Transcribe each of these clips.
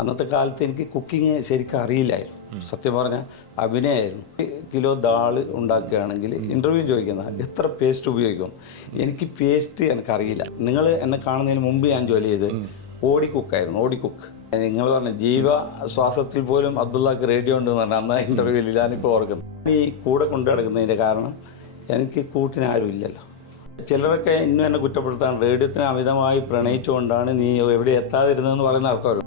അന്നത്തെ കാലത്ത് എനിക്ക് കുക്കിംഗ് ശരിക്കും അറിയില്ലായിരുന്നു. സത്യം പറഞ്ഞാൽ അഭിനയമായിരുന്നു. കിലോ ദാൾ ഉണ്ടാക്കുകയാണെങ്കിൽ ഇൻ്റർവ്യൂ ചോദിക്കുന്ന എത്ര പേസ്റ്റ് ഉപയോഗിക്കും, എനിക്ക് പേസ്റ്റ് എനിക്കറിയില്ല. നിങ്ങൾ എന്നെ കാണുന്നതിന് മുമ്പ് ഞാൻ ജോലി ചെയ്ത് ഓടി കുക്കായിരുന്നു. ഓടി കുക്ക് നിങ്ങൾ പറഞ്ഞ ജീവ ശ്വാസത്തിൽ പോലും അബ്ദുള്ളക്ക് റേഡിയോ ഉണ്ടെന്ന് പറഞ്ഞാൽ അന്ന് ഇൻ്റർവ്യൂവിൽ ഞാനിപ്പോൾ ഓർക്കുന്നു. ഈ കൂടെ കൊണ്ടു നടക്കുന്നതിൻ്റെ കാരണം എനിക്ക് കൂട്ടിന് ആരും ഇല്ലല്ലോ. ചിലരൊക്കെ ഇന്നും എന്നെ കുറ്റപ്പെടുത്താൻ റേഡിയോത്തിന് അമിതമായി പ്രണയിച്ചുകൊണ്ടാണ് നീ എവിടെ എത്താതിരുന്നതെന്ന് പറയുന്ന ആൾക്കാരും.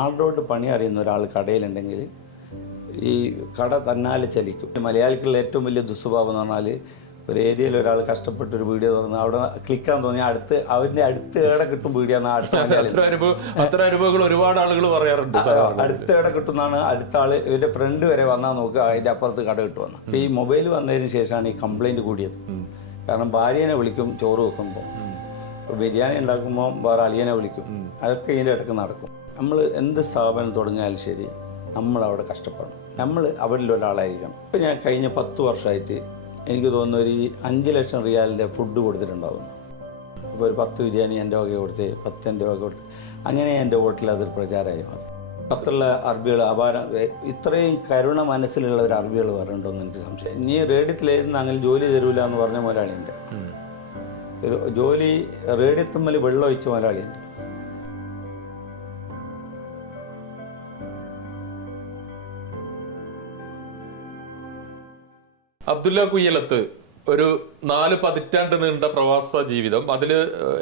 ആളുടെ പണി അറിയുന്ന ഒരാൾ കടയിലുണ്ടെങ്കിൽ ഈ കട തന്നാലെ ചലിക്കും. മലയാളിക്കുള്ള ഏറ്റവും വലിയ ദുസ്വഭാവം എന്ന് പറഞ്ഞാൽ ഒരു ഏരിയയിൽ ഒരാൾ കഷ്ടപ്പെട്ടൊരു വീഡിയോ തുറന്ന് അവിടെ ക്ലിക്കാൻ തോന്നി അവരുടെ അടുത്ത് ഏടെ കിട്ടും വീഡിയോ അത്ര അനുഭവങ്ങൾ ഒരുപാട് ആളുകൾ പറയാറുണ്ട്. അടുത്ത ഏടെ കിട്ടുന്നതാണ് അടുത്ത ആള് ഇവരുടെ ഫ്രണ്ട് വരെ വന്നാൽ നോക്കുക അതിൻ്റെ അപ്പുറത്ത് കട കിട്ടുമെന്ന്. അപ്പോൾ ഈ മൊബൈൽ വന്നതിന് ശേഷമാണ് ഈ കംപ്ലൈൻറ്റ് കൂടിയത്. കാരണം ഭാര്യനെ വിളിക്കും ചോറ് വെക്കുമ്പോൾ, ബിരിയാണി ഉണ്ടാക്കുമ്പോൾ വേറെ അളിയനെ വിളിക്കും. അതൊക്കെ ഇതിൻ്റെ ഇടയ്ക്ക് നടക്കും. നമ്മൾ എന്ത് സ്ഥാപനം തുടങ്ങിയാലും ശരി നമ്മളവിടെ കഷ്ടപ്പെടണം. നമ്മൾ അവരിൽ ഒരാളായിരിക്കണം. ഇപ്പം ഞാൻ കഴിഞ്ഞ 10 വർഷമായിട്ട് എനിക്ക് തോന്നുന്നു ഒരു 5 ലക്ഷം റിയാലിൻ്റെ ഫുഡ് കൊടുത്തിട്ടുണ്ടാകുന്നു. അപ്പോൾ ഒരു 10 ബിരിയാണി എൻ്റെ വക കൊടുത്ത് 10 എൻ്റെ വക കൊടുത്ത് അങ്ങനെ എൻ്റെ ഹോട്ടലിൽ അതൊരു പ്രചാരമായി മാറി. പത്തുള്ള അറബികൾ അപാരം ഇത്രയും കരുണ മനസ്സിലുള്ള ഒരു അറബികൾ പറയുന്നുണ്ടോയെന്ന് എനിക്ക് സംശയം. നീ റേഡിയത്തിലായിരുന്നു അങ്ങനെ ജോലി തരൂല എന്ന് പറഞ്ഞ മുതലാളിയുണ്ട്. ഒരു ജോലി റേഡിയത്തുമ്മൽ വെള്ളം ഒഴിച്ച മുതലാളിയുണ്ട്. അബ്ദുല്ല കുയ്യലത്ത് ഒരു 4 പതിറ്റാണ്ട് നീണ്ട പ്രവാസ ജീവിതം. അതിൽ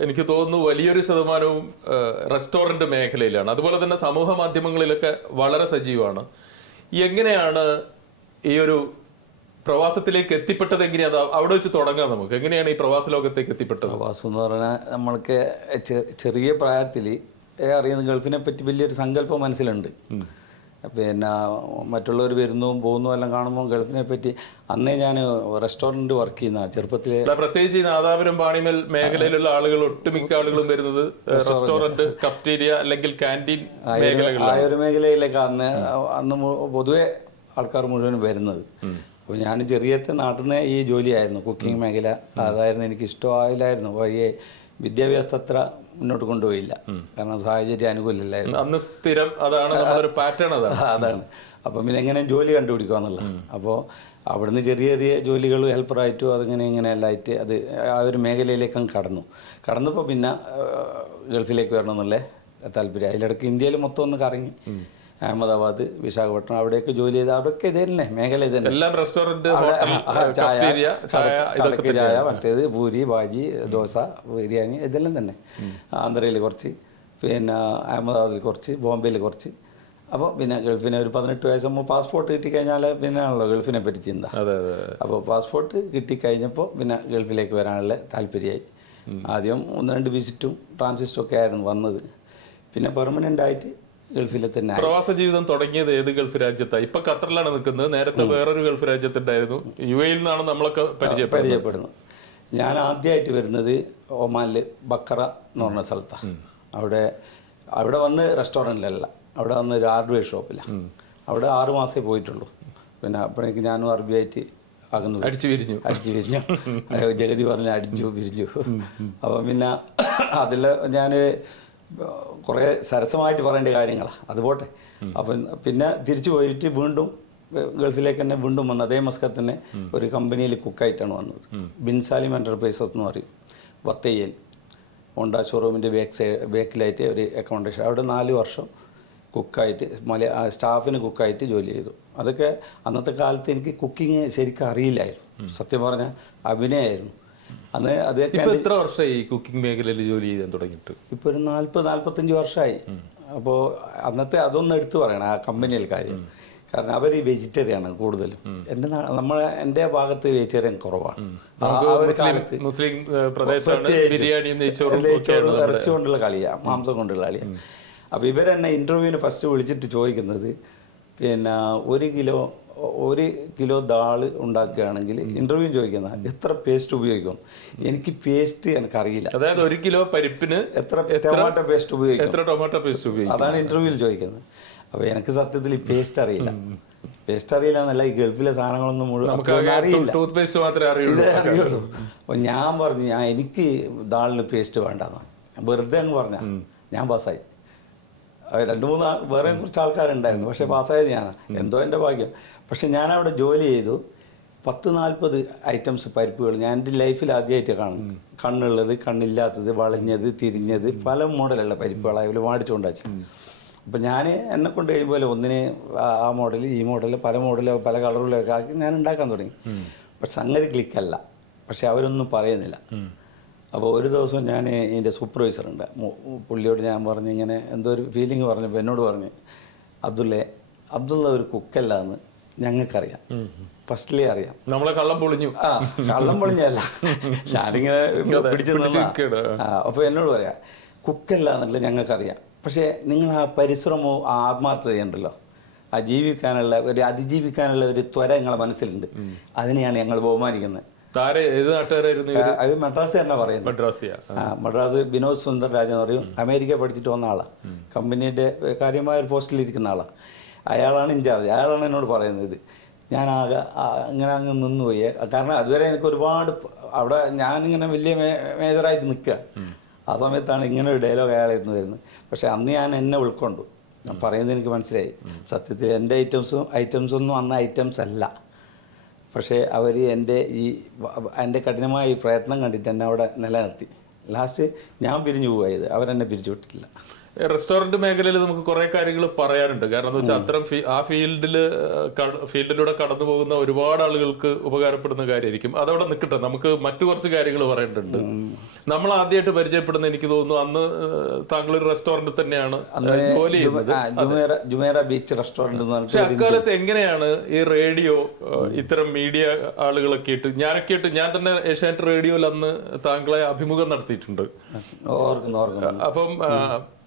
എനിക്ക് തോന്നുന്നു വലിയൊരു ശതമാനവും റെസ്റ്റോറൻറ്റ് മേഖലയിലാണ്. അതുപോലെ തന്നെ സമൂഹ മാധ്യമങ്ങളിലൊക്കെ വളരെ സജീവമാണ്. എങ്ങനെയാണ് ഈ ഒരു പ്രവാസത്തിലേക്ക് എത്തിപ്പെട്ടത്? എങ്ങനെയാണ് അവിടെ വെച്ച് തുടങ്ങാം നമുക്ക്? എങ്ങനെയാണ് ഈ പ്രവാസ ലോകത്തേക്ക് എത്തിപ്പെട്ടത്? പ്രവാസം എന്ന് പറഞ്ഞാൽ നമ്മൾക്ക് ചെറിയ പ്രായത്തിൽ അറിയുന്ന ഗൾഫിനെ പറ്റി വലിയൊരു സങ്കല്പം മനസ്സിലുണ്ട്. പിന്നെ മറ്റുള്ളവർ വരുന്നതും പോകുന്നതും എല്ലാം കാണുമ്പോൾ ഗൾഫിനെ പറ്റി അന്നേ ഞാൻ റെസ്റ്റോറൻറ്റ് വർക്ക് ചെയ്യുന്ന ചെറുപ്പത്തിൽ, പ്രത്യേകിച്ച് ഈ നാദാപുരം പാണിമൽ മേഖലയിലുള്ള ആളുകൾ ഒട്ടുമിക്ക ആളുകളും വരുന്നത് റെസ്റ്റോറൻറ്റ്, കഫ്റ്റീരിയ അല്ലെങ്കിൽ ക്യാൻറ്റീൻ മേഖലകളിലാണ്. ആ ഒരു മേഖലയിലേക്ക് അന്ന് പൊതുവെ ആൾക്കാർ മുഴുവൻ വരുന്നത്. അപ്പോൾ ഞാൻ ചെറിയത്തെ നാട്ടിൽ നിന്ന് ഈ ജോലിയായിരുന്നു, കുക്കിംഗ് മേഖല അതായിരുന്നു എനിക്ക് ഇഷ്ടമായില്ലായിരുന്നു. വഴിയെ വിദ്യാഭ്യാസ അത്ര മുന്നോട്ട് കൊണ്ടുപോയില്ല, കാരണം സാഹചര്യം അനുകൂലമില്ലായിരുന്നു. അന്ന് സ്ഥിരം അതാണ് ഒരു പാറ്റേൺ അതാണ്. അപ്പം പിന്നെ എങ്ങനെ ജോലി കണ്ടുപിടിക്കുക എന്നുള്ളത്. അപ്പോൾ അവിടുന്ന് ചെറിയ ചെറിയ ജോലികൾ ഹെൽപ്പറായിട്ടും അതിങ്ങനെ ഇങ്ങനെയെല്ലാം ആയിട്ട് അത് ആ ഒരു മേഖലയിലേക്കും കടന്നപ്പോൾ പിന്നെ ഗൾഫിലേക്ക് വരണം എന്നുള്ള താല്പര്യം. അതിലിടയ്ക്ക് ഇന്ത്യയിൽ മൊത്തം ഒന്ന് കറങ്ങി അഹമ്മദാബാദ്, വിശാഖപട്ടണം അവിടെയൊക്കെ ജോലി ചെയ്ത് അവിടെയൊക്കെ ഇത് തന്നെ മേഖല ഇത് തന്നെ. ചായ, മറ്റേത് പൂരി, ഭാജി, ദോശ, ബിരിയാണി ഇതെല്ലാം തന്നെ. ആന്ധ്രയിൽ കുറച്ച്, പിന്നെ അഹമ്മദാബാദിൽ കുറച്ച്, ബോംബെയിൽ കുറച്ച്. അപ്പോൾ പിന്നെ ഗൾഫിനെ ഒരു 18 വയസ്സാകുമ്പോൾ പാസ്പോർട്ട് കിട്ടിക്കഴിഞ്ഞാൽ പിന്നെയാണല്ലോ ഗൾഫിനെ പറ്റി ചിന്ത. അപ്പോൾ പാസ്പോർട്ട് കിട്ടിക്കഴിഞ്ഞപ്പോൾ പിന്നെ ഗൾഫിലേക്ക് വരാനുള്ള താല്പര്യമായി. ആദ്യം 1-2 വിസിറ്റും ട്രാൻസിറ്റും ഒക്കെ ആയിരുന്നു വന്നത്. പിന്നെ പെർമനൻ്റ് ആയിട്ട് ഗൾഫിലെ തന്നെ. പ്രവാസ ജീവിതം തുടങ്ങിയത് ഏത് ഗൾഫ് രാജ്യത്താണ്? ഇപ്പൊ ഖത്തറിലാണ് നിൽക്കുന്നത്. നേരത്തെ വേറൊരു ഗൾഫ് രാജ്യത്തുണ്ടായിരുന്നു. UAE നിന്നാണ് നമ്മളൊക്കെ പരിചയപ്പെടുന്നത്. ഞാൻ ആദ്യമായിട്ട് വരുന്നത് ഒമാനിൽ ബക്കറ എന്ന് പറഞ്ഞ സ്ഥലത്താണ്. അവിടെ വന്ന് റെസ്റ്റോറൻറ്റിലല്ല, അവിടെ വന്ന് ഒരു ഹാർഡ്വെയർ ഷോപ്പിലാണ്. അവിടെ 6 മാസമേ പോയിട്ടുള്ളൂ. പിന്നെ അപ്പോഴേക്ക് ഞാനും അറബിയായിട്ട് അകന്നു, അടിച്ചു പിരിഞ്ഞു. ജഗതി പറഞ്ഞ് അടിച്ചു പിരിഞ്ഞു. അപ്പം പിന്നെ അതിൽ ഞാൻ കുറേ സരസമായിട്ട് പറയേണ്ട കാര്യങ്ങളാണ്, അതുപോട്ടെ. അപ്പം പിന്നെ തിരിച്ചു പോയിട്ട് വീണ്ടും ഗൾഫിലേക്ക് തന്നെ വീണ്ടും വന്നു. അതേ മസ്കത്ത് തന്നെ ഒരു കമ്പനിയിൽ കുക്കായിട്ടാണ് വന്നത്. ബിൻ സാലിം എൻ്റർപ്രൈസസ് എന്ന് പറയും, വത്തയ്യൽ ഹോണ്ട ഷോറൂമിൻ്റെ ബേക്കിലായിട്ട് ഒരു അക്കൗണ്ടേഷൻ. അവിടെ 4 വർഷം കുക്കായിട്ട് സ്റ്റാഫിന് കുക്കായിട്ട് ജോലി ചെയ്തു. അതൊക്കെ അന്നത്തെ കാലത്ത് എനിക്ക് കുക്കിംഗ് ശരിക്കും അറിയില്ലായിരുന്നു. സത്യം പറഞ്ഞാൽ അഭിനയമായിരുന്നു അന്ന്. അതൊക്കെ എത്ര വർഷമായി കുക്കിംഗ് മേഖലയിൽ ജോലി ചെയ്യാൻ തുടങ്ങിയിട്ട്? ഇപ്പോൾ ഒരു 40-45 വർഷമായി. അപ്പോൾ അന്നത്തെ അതൊന്നും എടുത്തു പറയണം ആ കമ്പനിയിൽ കാര്യം. കാരണം അവർ വെജിറ്റേറിയനാണ് കൂടുതലും. എൻ്റെ ഭാഗത്ത് വെജിറ്റേറിയൻ കുറവാണ്. മുസ്ലിം ഇറച്ചി കൊണ്ടുള്ള കളിയാണ്, മാംസം കൊണ്ടുള്ള കളിയാണ്. അപ്പോൾ ഇവരെന്നെ ഇൻ്റർവ്യൂവിന് ഫസ്റ്റ് വിളിച്ചിട്ട് ചോദിക്കുന്നത്, പിന്നെ 1 കിലോ ദാൾ ഉണ്ടാക്കുകയാണെങ്കിൽ ഇൻ്റർവ്യൂ ചോദിക്കുന്ന എത്ര പേസ്റ്റ് ഉപയോഗിക്കും, എനിക്ക് പേസ്റ്റ് എനിക്കറിയില്ല. അതായത് 1 കിലോ പരിപ്പിന് എത്ര ടൊമാറ്റോ പേസ്റ്റ് ഉപയോഗിക്കും, അതാണ് ഇൻ്റർവ്യൂവിൽ ചോദിക്കുന്നത്. അപ്പോൾ എനിക്ക് സത്യത്തിൽ ഈ പേസ്റ്റ് അറിയില്ല. എന്നല്ല, ഈ ഗൾഫിലെ സാധനങ്ങളൊന്നും മുഴുവൻ അറിയില്ല, ടൂത്ത് മാത്രമേ അറിയുള്ളൂ. അപ്പോൾ ഞാൻ പറഞ്ഞു എനിക്ക് ദാളിന് പേസ്റ്റ് വേണ്ടെന്ന് വെറുതെ അങ്ങ് പറഞ്ഞാൽ ഞാൻ പാസ്സായി. 2-3 വേറെ കുറച്ച് ആൾക്കാരുണ്ടായിരുന്നു, പക്ഷെ പാസ്സായത് ഞാനാണ്. എന്തോ എൻ്റെ ഭാഗ്യം. പക്ഷെ ഞാനവിടെ ജോലി ചെയ്തു. 10-40 ഐറ്റംസ് പരിപ്പുകൾ ഞാൻ എൻ്റെ ലൈഫിൽ ആദ്യമായിട്ട് കാണും. കണ്ണുള്ളത്, കണ്ണില്ലാത്തത്, വളഞ്ഞത്, തിരിഞ്ഞത്, പല മോഡലുള്ള പരിപ്പുകളായാലും മേടിച്ചുകൊണ്ടാച്ചു. അപ്പം ഞാൻ എന്നെ കൊണ്ട് കഴിയുമ്പോൾ ഒന്നിന് ആ മോഡൽ, ഈ മോഡൽ, പല മോഡലോ പല കളറിലൊക്കെ ആക്കി ഞാൻ ഉണ്ടാക്കാൻ തുടങ്ങി. പക്ഷെ സംഗതി ക്ലിക്കല്ല. പക്ഷെ അവരൊന്നും പറയുന്നില്ല. അപ്പോൾ ഒരു ദിവസം ഞാൻ ഇതിൻ്റെ സൂപ്പർവൈസറുണ്ട്, പുള്ളിയോട് ഞാൻ പറഞ്ഞു ഇങ്ങനെ എന്തോ ഒരു ഫീലിംഗ് പറഞ്ഞപ്പോൾ എന്നോട് പറഞ്ഞു, അബ്ദുള്ള ഒരു കുക്കല്ല എന്ന് ഞങ്ങൾക്കറിയാം, ഫസ്റ്റ്ലി അറിയാം. നമ്മളെ കള്ളം പൊളിഞ്ഞു. കള്ളം പൊളിഞ്ഞല്ല, ഞാനിങ്ങനെ പിടിച്ചു നിന്നാ. അപ്പോൾ എന്നോട് പറയാം കുക്കല്ല എന്നല്ല ഞങ്ങൾക്കറിയാം, പക്ഷേ നിങ്ങൾ ആ പരിശ്രമവും ആ ആത്മാർത്ഥതയുണ്ടല്ലോ, ആ ജീവിക്കാനുള്ള ഒരു അതിജീവിക്കാനുള്ള ഒരു ത്വര നിങ്ങളെ മനസ്സിലുണ്ട്, അതിനെയാണ് ഞങ്ങൾ ബഹുമാനിക്കുന്നത്. ഏത് നാട്ടുകാരായിരുന്നു? അത് മദ്രാസ് തന്നെ പറയുന്നത്. മദ്രാസ് വിനോദ് സുന്ദർ രാജ എന്ന് പറയും. അമേരിക്ക പഠിച്ചിട്ട് വന്ന ആളാണ്, കമ്പനിയുടെ കാര്യമായ ഒരു പോസ്റ്റിലിരിക്കുന്ന ആളാണ്. അയാളാണ് ഇൻചാർജ്. അയാളാണ് എന്നോട് പറയുന്നത്. ഞാൻ ആകെ ഇങ്ങനെ അങ്ങ് നിന്നുപോയി. കാരണം അതുവരെ എനിക്ക് ഒരുപാട് അവിടെ ഞാനിങ്ങനെ വലിയ മേജറായിട്ട് നിൽക്കുക. ആ സമയത്താണ് ഇങ്ങനെ ഒരു ഡയലോഗ് അയാളായിരുന്നു വരുന്നത്. പക്ഷെ അന്ന് ഞാൻ എന്നെ ഉൾക്കൊണ്ടു. ഞാൻ പറയുന്നത് എനിക്ക് മനസ്സിലായി. സത്യത്തിൽ എൻ്റെ ഐറ്റംസൊന്നും അന്ന് ഐറ്റംസ് അല്ല. പക്ഷേ അവർ എൻ്റെ കഠിനമായ ഈ പ്രയത്നം കണ്ടിട്ട് എന്നെ അവിടെ നിലനിർത്തി. ലാസ്റ്റ് ഞാൻ പിരിഞ്ഞു പോയത്, അവരെന്നെ പിരിച്ചു വിട്ടിട്ടില്ല. റെസ്റ്റോറന്റ് മേഖലയിൽ നമുക്ക് കുറെ കാര്യങ്ങൾ പറയാനുണ്ട്. കാരണം എന്താ വെച്ചാൽ അത്തരം ആ ഫീൽഡിലൂടെ കടന്നു പോകുന്ന ഒരുപാട് ആളുകൾക്ക് ഉപകാരപ്പെടുന്ന കാര്യമായിരിക്കും. അതവിടെ നിൽക്കട്ടെ, നമുക്ക് മറ്റു കുറച്ച് കാര്യങ്ങൾ പറയേണ്ടതുണ്ട്. നമ്മൾ ആദ്യമായിട്ട് പരിചയപ്പെടുന്ന എനിക്ക് തോന്നുന്നു അന്ന് താങ്കൾ ഒരു റെസ്റ്റോറന്റ് തന്നെയാണ് ജോലി ചെയ്യുന്നത്, ജുമേറ ബീച്ച് റെസ്റ്റോറന്റ്. പക്ഷെ അക്കാലത്ത് എങ്ങനെയാണ് ഈ റേഡിയോ ഇത്തരം മീഡിയ ആളുകളൊക്കെ ഇട്ട് ഞാൻ തന്നെ ഏഷ്യാനെറ്റ് റേഡിയോയിൽ അന്ന് താങ്കളെ അഭിമുഖം നടത്തിയിട്ടുണ്ട്. അപ്പം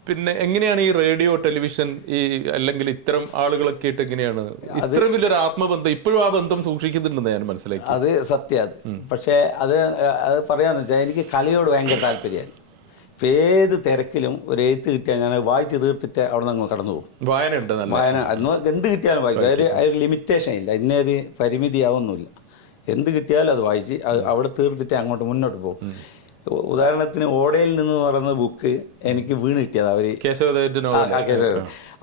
പിന്നെ എങ്ങനെയാണ് ഈ റേഡിയോ, ടെലിവിഷൻ, ഈ അല്ലെങ്കിൽ ഇത്തരം ആളുകളൊക്കെ ആയിട്ട് എങ്ങനെയാണ് ഇത്രയും വലിയൊരു ആത്മബന്ധം ഇപ്പോഴും ആ ബന്ധം സൂക്ഷിക്കുന്നുണ്ടെന്ന് ഞാൻ മനസ്സിലാക്കി? അത് സത്യം. പക്ഷേ അത് പറയാന്ന് വെച്ചാൽ എനിക്ക് കലയോട് ഭയങ്കര താല്പര്യമാണ്. ഇപ്പം ഏത് തിരക്കിലും ഒരു എഴുത്ത് കിട്ടിയാൽ ഞാൻ വായിച്ച് തീർത്തിട്ട് അവിടെ നിന്ന് കടന്നു പോകും. വായന എന്ത് കിട്ടിയാലും വായിക്കും. അതിൽ ലിമിറ്റേഷൻ ഇല്ല, ഇന്നേത് പരിമിതിയാവുന്നില്ല. എന്ത് കിട്ടിയാലും അത് വായിച്ച് അവിടെ തീർത്തിട്ട് അങ്ങോട്ട് മുന്നോട്ട് പോകും. ഉദാഹരണത്തിന് ഓടയിൽ നിന്ന് പറയുന്ന ബുക്ക് എനിക്ക് വീണ് കിട്ടിയത്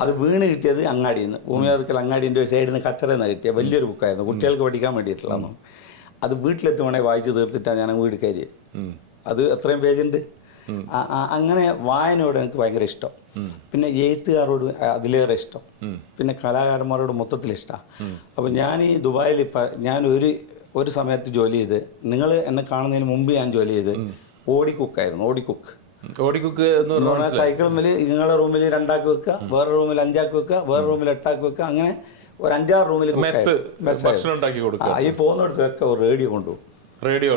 അത് വീണ് കിട്ടിയത് അങ്ങാടിയിൽ നിന്ന്, ഭൂമിയാർക്കൽ അങ്ങാടിൻ്റെ ഒരു സൈഡിൽ നിന്ന് കച്ചറയെന്നാണ് കിട്ടിയത്. വലിയൊരു ബുക്കായിരുന്നു, കുട്ടികൾക്ക് പഠിക്കാൻ വേണ്ടിയിട്ടുള്ളതാണ്. അത് വീട്ടിലെത്തുവാണെങ്കിൽ വായിച്ച് തീർത്തിട്ടാണ് ഞാൻ വീട് കയറിയത്. അത് എത്രയും പേജുണ്ട്. അങ്ങനെ വായനയോട് എനിക്ക് ഭയങ്കര ഇഷ്ടം. പിന്നെ എഴുത്തുകാരോട് അതിലേറെ ഇഷ്ടം. പിന്നെ കലാകാരന്മാരോട് മൊത്തത്തിൽ ഇഷ്ടമാണ്. അപ്പം ഞാൻ ഈ ദുബായിൽ ഞാൻ ഒരു സമയത്ത് ജോലി ചെയ്ത്, നിങ്ങൾ എന്നെ കാണുന്നതിന് മുമ്പ് ഞാൻ ജോലി ചെയ്ത് ഓടിക്കുക്കായിരുന്നു. ഓടിക്കുക്ക് എന്ന് പറഞ്ഞാൽ സൈക്കിളിൽ നിങ്ങളുടെ റൂമിൽ 2 ആക്കി വെക്കുക, വേറെ റൂമിൽ 5 ആക്കി വെക്കുക, വേറെ റൂമിൽ 8 ആക്കി വെക്കുക, അങ്ങനെ ഒരു 5-6 റൂമിൽ ഈ പോകുന്നിടത്തൊക്കെ ഒരു റേഡിയോ കൊണ്ടുപോകും. റേഡിയോ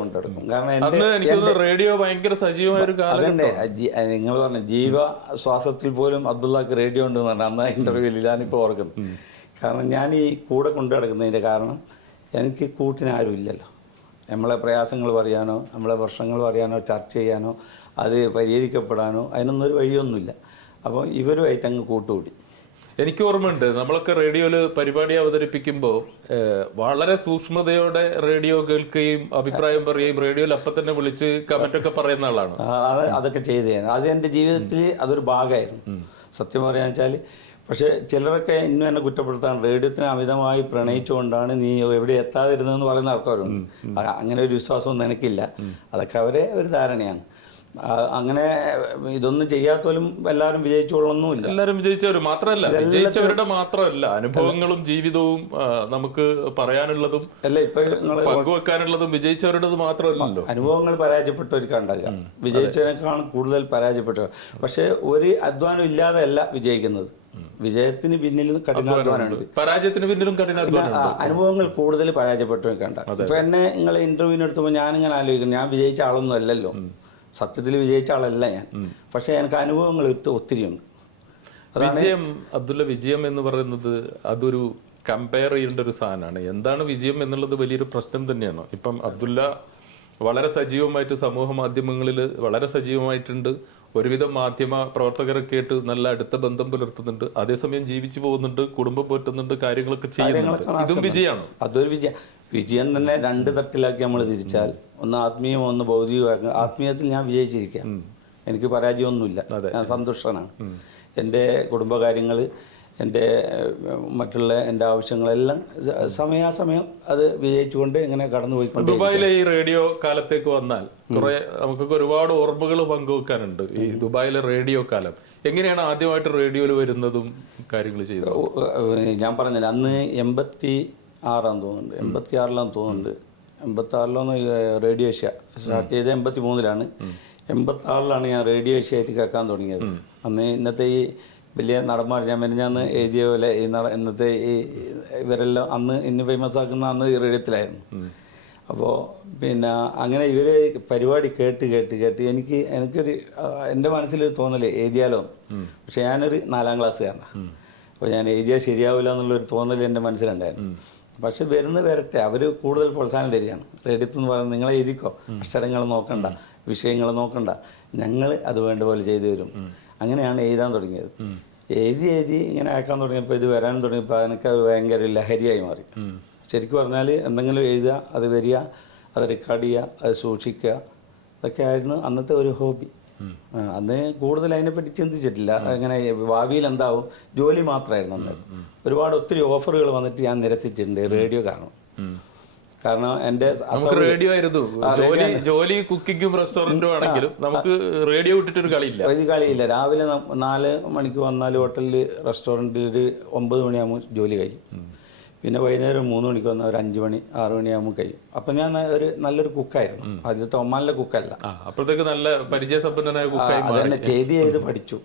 കൊണ്ടെടുക്കും. കാരണം റേഡിയോ ഭയങ്കര സജീവമായ ഒരു കാലം. നിങ്ങൾ പറഞ്ഞ ജീവശ്വാസത്തിൽ പോലും അബ്ദുള്ളക്ക് റേഡിയോ ഉണ്ടെന്ന് പറഞ്ഞാൽ അന്ന് ഇന്റർവ്യൂവിൽ ഞാനിപ്പോൾ ഓർക്കുന്നു. കാരണം ഞാൻ ഈ കൂടെ കൊണ്ടു നടക്കുന്നതിൻ്റെ കാരണം എനിക്ക് കൂട്ടിനാരും ഇല്ലല്ലോ. നമ്മളെ പ്രയാസങ്ങൾ പറയാനോ നമ്മളെ പ്രശ്നങ്ങൾ പറയാനോ ചർച്ച ചെയ്യാനോ അത് പരിഹരിക്കപ്പെടാനോ അതിനൊന്നും ഒരു വഴിയൊന്നുമില്ല. അപ്പോൾ ഇവരുമായിട്ട് അങ്ങ് കൂട്ടുകൂടി. എനിക്ക് ഓർമ്മയുണ്ട്, നമ്മളൊക്കെ റേഡിയോയിൽ പരിപാടി അവതരിപ്പിക്കുമ്പോൾ വളരെ സൂക്ഷ്മതയോടെ റേഡിയോ കേൾക്കുകയും അഭിപ്രായം പറയുകയും റേഡിയോയിൽ അപ്പം തന്നെ വിളിച്ച് കമന്റൊക്കെ പറയുന്ന ആളാണ്. അതൊക്കെ ചെയ്തതാണ്. അത് എൻ്റെ ജീവിതത്തിൽ അതൊരു ഭാഗമായിരുന്നു സത്യം പറയാന്ന് വെച്ചാൽ. പക്ഷേ ചിലരൊക്കെ ഇന്നും എന്നെ കുറ്റപ്പെടുത്താണ്, റേഡിയോത്തിന് അമിതമായി പ്രണയിച്ചുകൊണ്ടാണ് നീ എവിടെ എത്താതിരുന്നതെന്ന് പറയുന്ന ആൾക്കാരുണ്ട്. അങ്ങനെ ഒരു വിശ്വാസമൊന്നും എനിക്കില്ല. അതൊക്കെ അവരെ ഒരു ധാരണയാണ്. അങ്ങനെ ഇതൊന്നും ചെയ്യാത്തോലും എല്ലാവരും വിജയിച്ചോളൊന്നുമില്ല. എല്ലാവരും വിജയിച്ചവരും മാത്രമല്ല, വിജയിച്ചവരുടെ മാത്രമല്ല, അനുഭവങ്ങളും ജീവിതവും നമുക്ക് പറയാനുള്ളതും പങ്കുവെക്കാനുള്ളതും വിജയിച്ചവരുടേത് മാത്രമല്ലല്ലോ. അനുഭവങ്ങൾ പരാജയപ്പെട്ടവർക്കുണ്ടാകുക, വിജയിച്ചവരെക്കാളും കൂടുതൽ പരാജയപ്പെട്ടവർ. പക്ഷെ ഒരു അധ്വാനം ഇല്ലാതെ അല്ല വിജയിക്കുന്നത്. വിജയത്തിന് പിന്നിലും കഠിനാധ്വാനമുണ്ട്, പരാജയത്തിന് പിന്നിലും കഠിനാധ്വാനം. അനുഭവങ്ങൾ കൂടുതൽ പരാജയപ്പെട്ടവർക്ക് ഉണ്ടാകും. ഇപ്പൊ എന്നെ നിങ്ങൾ ഇന്റർവ്യൂവിന് എടുത്തപ്പോൾ ഞാനിങ്ങനെ ആലോചിക്കുന്നു, ഞാൻ വിജയിച്ച ആളൊന്നും അല്ലല്ലോ, സത്യത്തിൽ വിജയിച്ച ആളല്ല ഞാൻ. പക്ഷെ എനിക്ക് അനുഭവങ്ങൾ ഒത്തിരിയുണ്ട്. വിജയം എന്ന് പറയുന്നത് അതൊരു കമ്പയർ ചെയ്യേണ്ട ഒരു സാധനമാണ്. എന്താണ് വിജയം എന്നുള്ളത് വലിയൊരു പ്രശ്നം തന്നെയാണ്. ഇപ്പം അബ്ദുല്ല വളരെ സജീവമായിട്ട് സമൂഹ മാധ്യമങ്ങളിൽ വളരെ സജീവമായിട്ടുണ്ട്. ഒരുവിധം മാധ്യമ പ്രവർത്തകരൊക്കെ ആയിട്ട് നല്ല അടുത്ത ബന്ധം പുലർത്തുന്നുണ്ട്. അതേസമയം ജീവിച്ചു പോകുന്നുണ്ട്, കുടുംബം പോറ്റുന്നുണ്ട്, കാര്യങ്ങളൊക്കെ ചെയ്യുന്നുണ്ട്. ഇതും വിജയമാണ്. അതൊരു വിജയം തന്നെ 2 തട്ടിലാക്കി നമ്മൾ തിരിച്ചാൽ, ഒന്ന് ആത്മീയം, ഒന്ന് ഭൗതികമാക്കുക. ആത്മീയത്തിൽ ഞാൻ വിജയിച്ചിരിക്കാം, എനിക്ക് പരാജയമൊന്നുമില്ല, ഞാൻ സന്തുഷ്ടനാണ്. എൻ്റെ കുടുംബകാര്യങ്ങൾ, എൻ്റെ മറ്റുള്ള എൻ്റെ ആവശ്യങ്ങളെല്ലാം സമയാസമയം അത് വിജയിച്ചുകൊണ്ട് ഇങ്ങനെ കടന്നു പോയിക്കൊണ്ട്. ദുബായിലെ ഈ റേഡിയോ കാലത്തേക്ക് വന്നാൽ കുറെ നമുക്കൊക്കെ ഒരുപാട് ഓർമ്മകൾ പങ്കുവെക്കാനുണ്ട്. ഈ ദുബായിലെ റേഡിയോ കാലം എങ്ങനെയാണ് ആദ്യമായിട്ട് റേഡിയോയിൽ വരുന്നതും കാര്യങ്ങൾ ചെയ്തത്? ഞാൻ പറഞ്ഞില്ല, അന്ന് 86 തോന്നുന്നുണ്ട്, 86 തോന്നുന്നുണ്ട്, 86 റേഡിയോ ഏഷ്യ സ്റ്റാർട്ട് ചെയ്ത് 83 86 ഞാൻ റേഡിയോ ഏഷ്യ ആയിട്ട് കേൾക്കാൻ തുടങ്ങിയത്. അന്ന് ഇന്നത്തെ ഈ വലിയ നടന്മാർ, ഞാൻ മെനഞ്ഞാന്ന് എഴുതിയ പോലെ ഇന്നത്തെ ഈ ഇവരെല്ലാം അന്ന് ഇന്ന് ഫേമസ് ആക്കുന്ന അന്ന് ഈ റേഡിയോത്തിലായിരുന്നു. അപ്പോൾ പിന്നെ അങ്ങനെ ഇവർ പരിപാടി കേട്ട് കേട്ട് കേട്ട് എനിക്കൊരു എൻ്റെ മനസ്സിലൊരു തോന്നല് എഴുതിയാലോ. പക്ഷെ ഞാനൊരു 4ാം ക്ലാസ്സുകാരനാണ്. അപ്പോൾ ഞാൻ എഴുതിയാൽ ശരിയാവില്ല എന്നുള്ളൊരു തോന്നൽ എൻ്റെ മനസ്സിലുണ്ടായിരുന്നു. പക്ഷെ വരട്ടെ, അവർ കൂടുതൽ പ്രോത്സാഹനം തരികയാണ്. റേഡിയോത്തിൽ നിന്ന് പറയുന്നത് നിങ്ങൾ എഴുതിക്കോ, അക്ഷരങ്ങൾ നോക്കണ്ട, വിഷയങ്ങൾ നോക്കണ്ട, ഞങ്ങൾ അത് വേണ്ട പോലെ ചെയ്തു തരും. അങ്ങനെയാണ് എഴുതാൻ തുടങ്ങിയത്. എഴുതി ഇങ്ങനെ അയക്കാൻ തുടങ്ങിയപ്പോൾ, ഇത് വരാൻ തുടങ്ങിയപ്പോൾ എനിക്ക് അത് ഭയങ്കര ലഹരിയായി മാറി. ശരിക്കും പറഞ്ഞാൽ എന്തെങ്കിലും എഴുതുക, അത് വരിക, അത് റെക്കോർഡ് ചെയ്യുക, അത് സൂക്ഷിക്കുക, അതൊക്കെ ആയിരുന്നു അന്നത്തെ ഒരു ഹോബി. അന്ന് കൂടുതൽ അതിനെപ്പറ്റി ചിന്തിച്ചിട്ടില്ല. അങ്ങനെ ഭാവിയിൽ എന്താവും, ജോലി മാത്രമായിരുന്നു അന്ന്. ഒത്തിരി ഓഫറുകൾ വന്നിട്ട് ഞാൻ നിരസിച്ചിട്ടുണ്ട് റേഡിയോ കാരണം എൻ്റെ റേഡിയോ ആയിരുന്നു ജോലി. കുക്കിങ്ങും റെസ്റ്റോറൻറ്റും ആണെങ്കിലും നമുക്ക് റേഡിയോ വിട്ടിട്ടൊരു കളിയില്ല. രാവിലെ 4 മണിക്ക് വന്നാൽ ഹോട്ടലിൽ റെസ്റ്റോറൻറ്റിൽ ഒരു 9 മണിയാകുമ്പോൾ ജോലി കഴിയും. പിന്നെ വൈകുന്നേരം 3 മണിക്ക് വന്നാൽ ഒരു 5 മണി 6 മണിയാകുമ്പോൾ കഴിയും. അപ്പം ഞാൻ നല്ലൊരു കുക്കായിരുന്നു. ആദ്യത്തെ ഒമാനിലെ കുക്കല്ല, അപ്പോഴത്തേക്ക് നല്ല പരിചയസമ്പന്നനായ കുക്കായി അതന്നെ ചെയ്ത് പഠിച്ചു.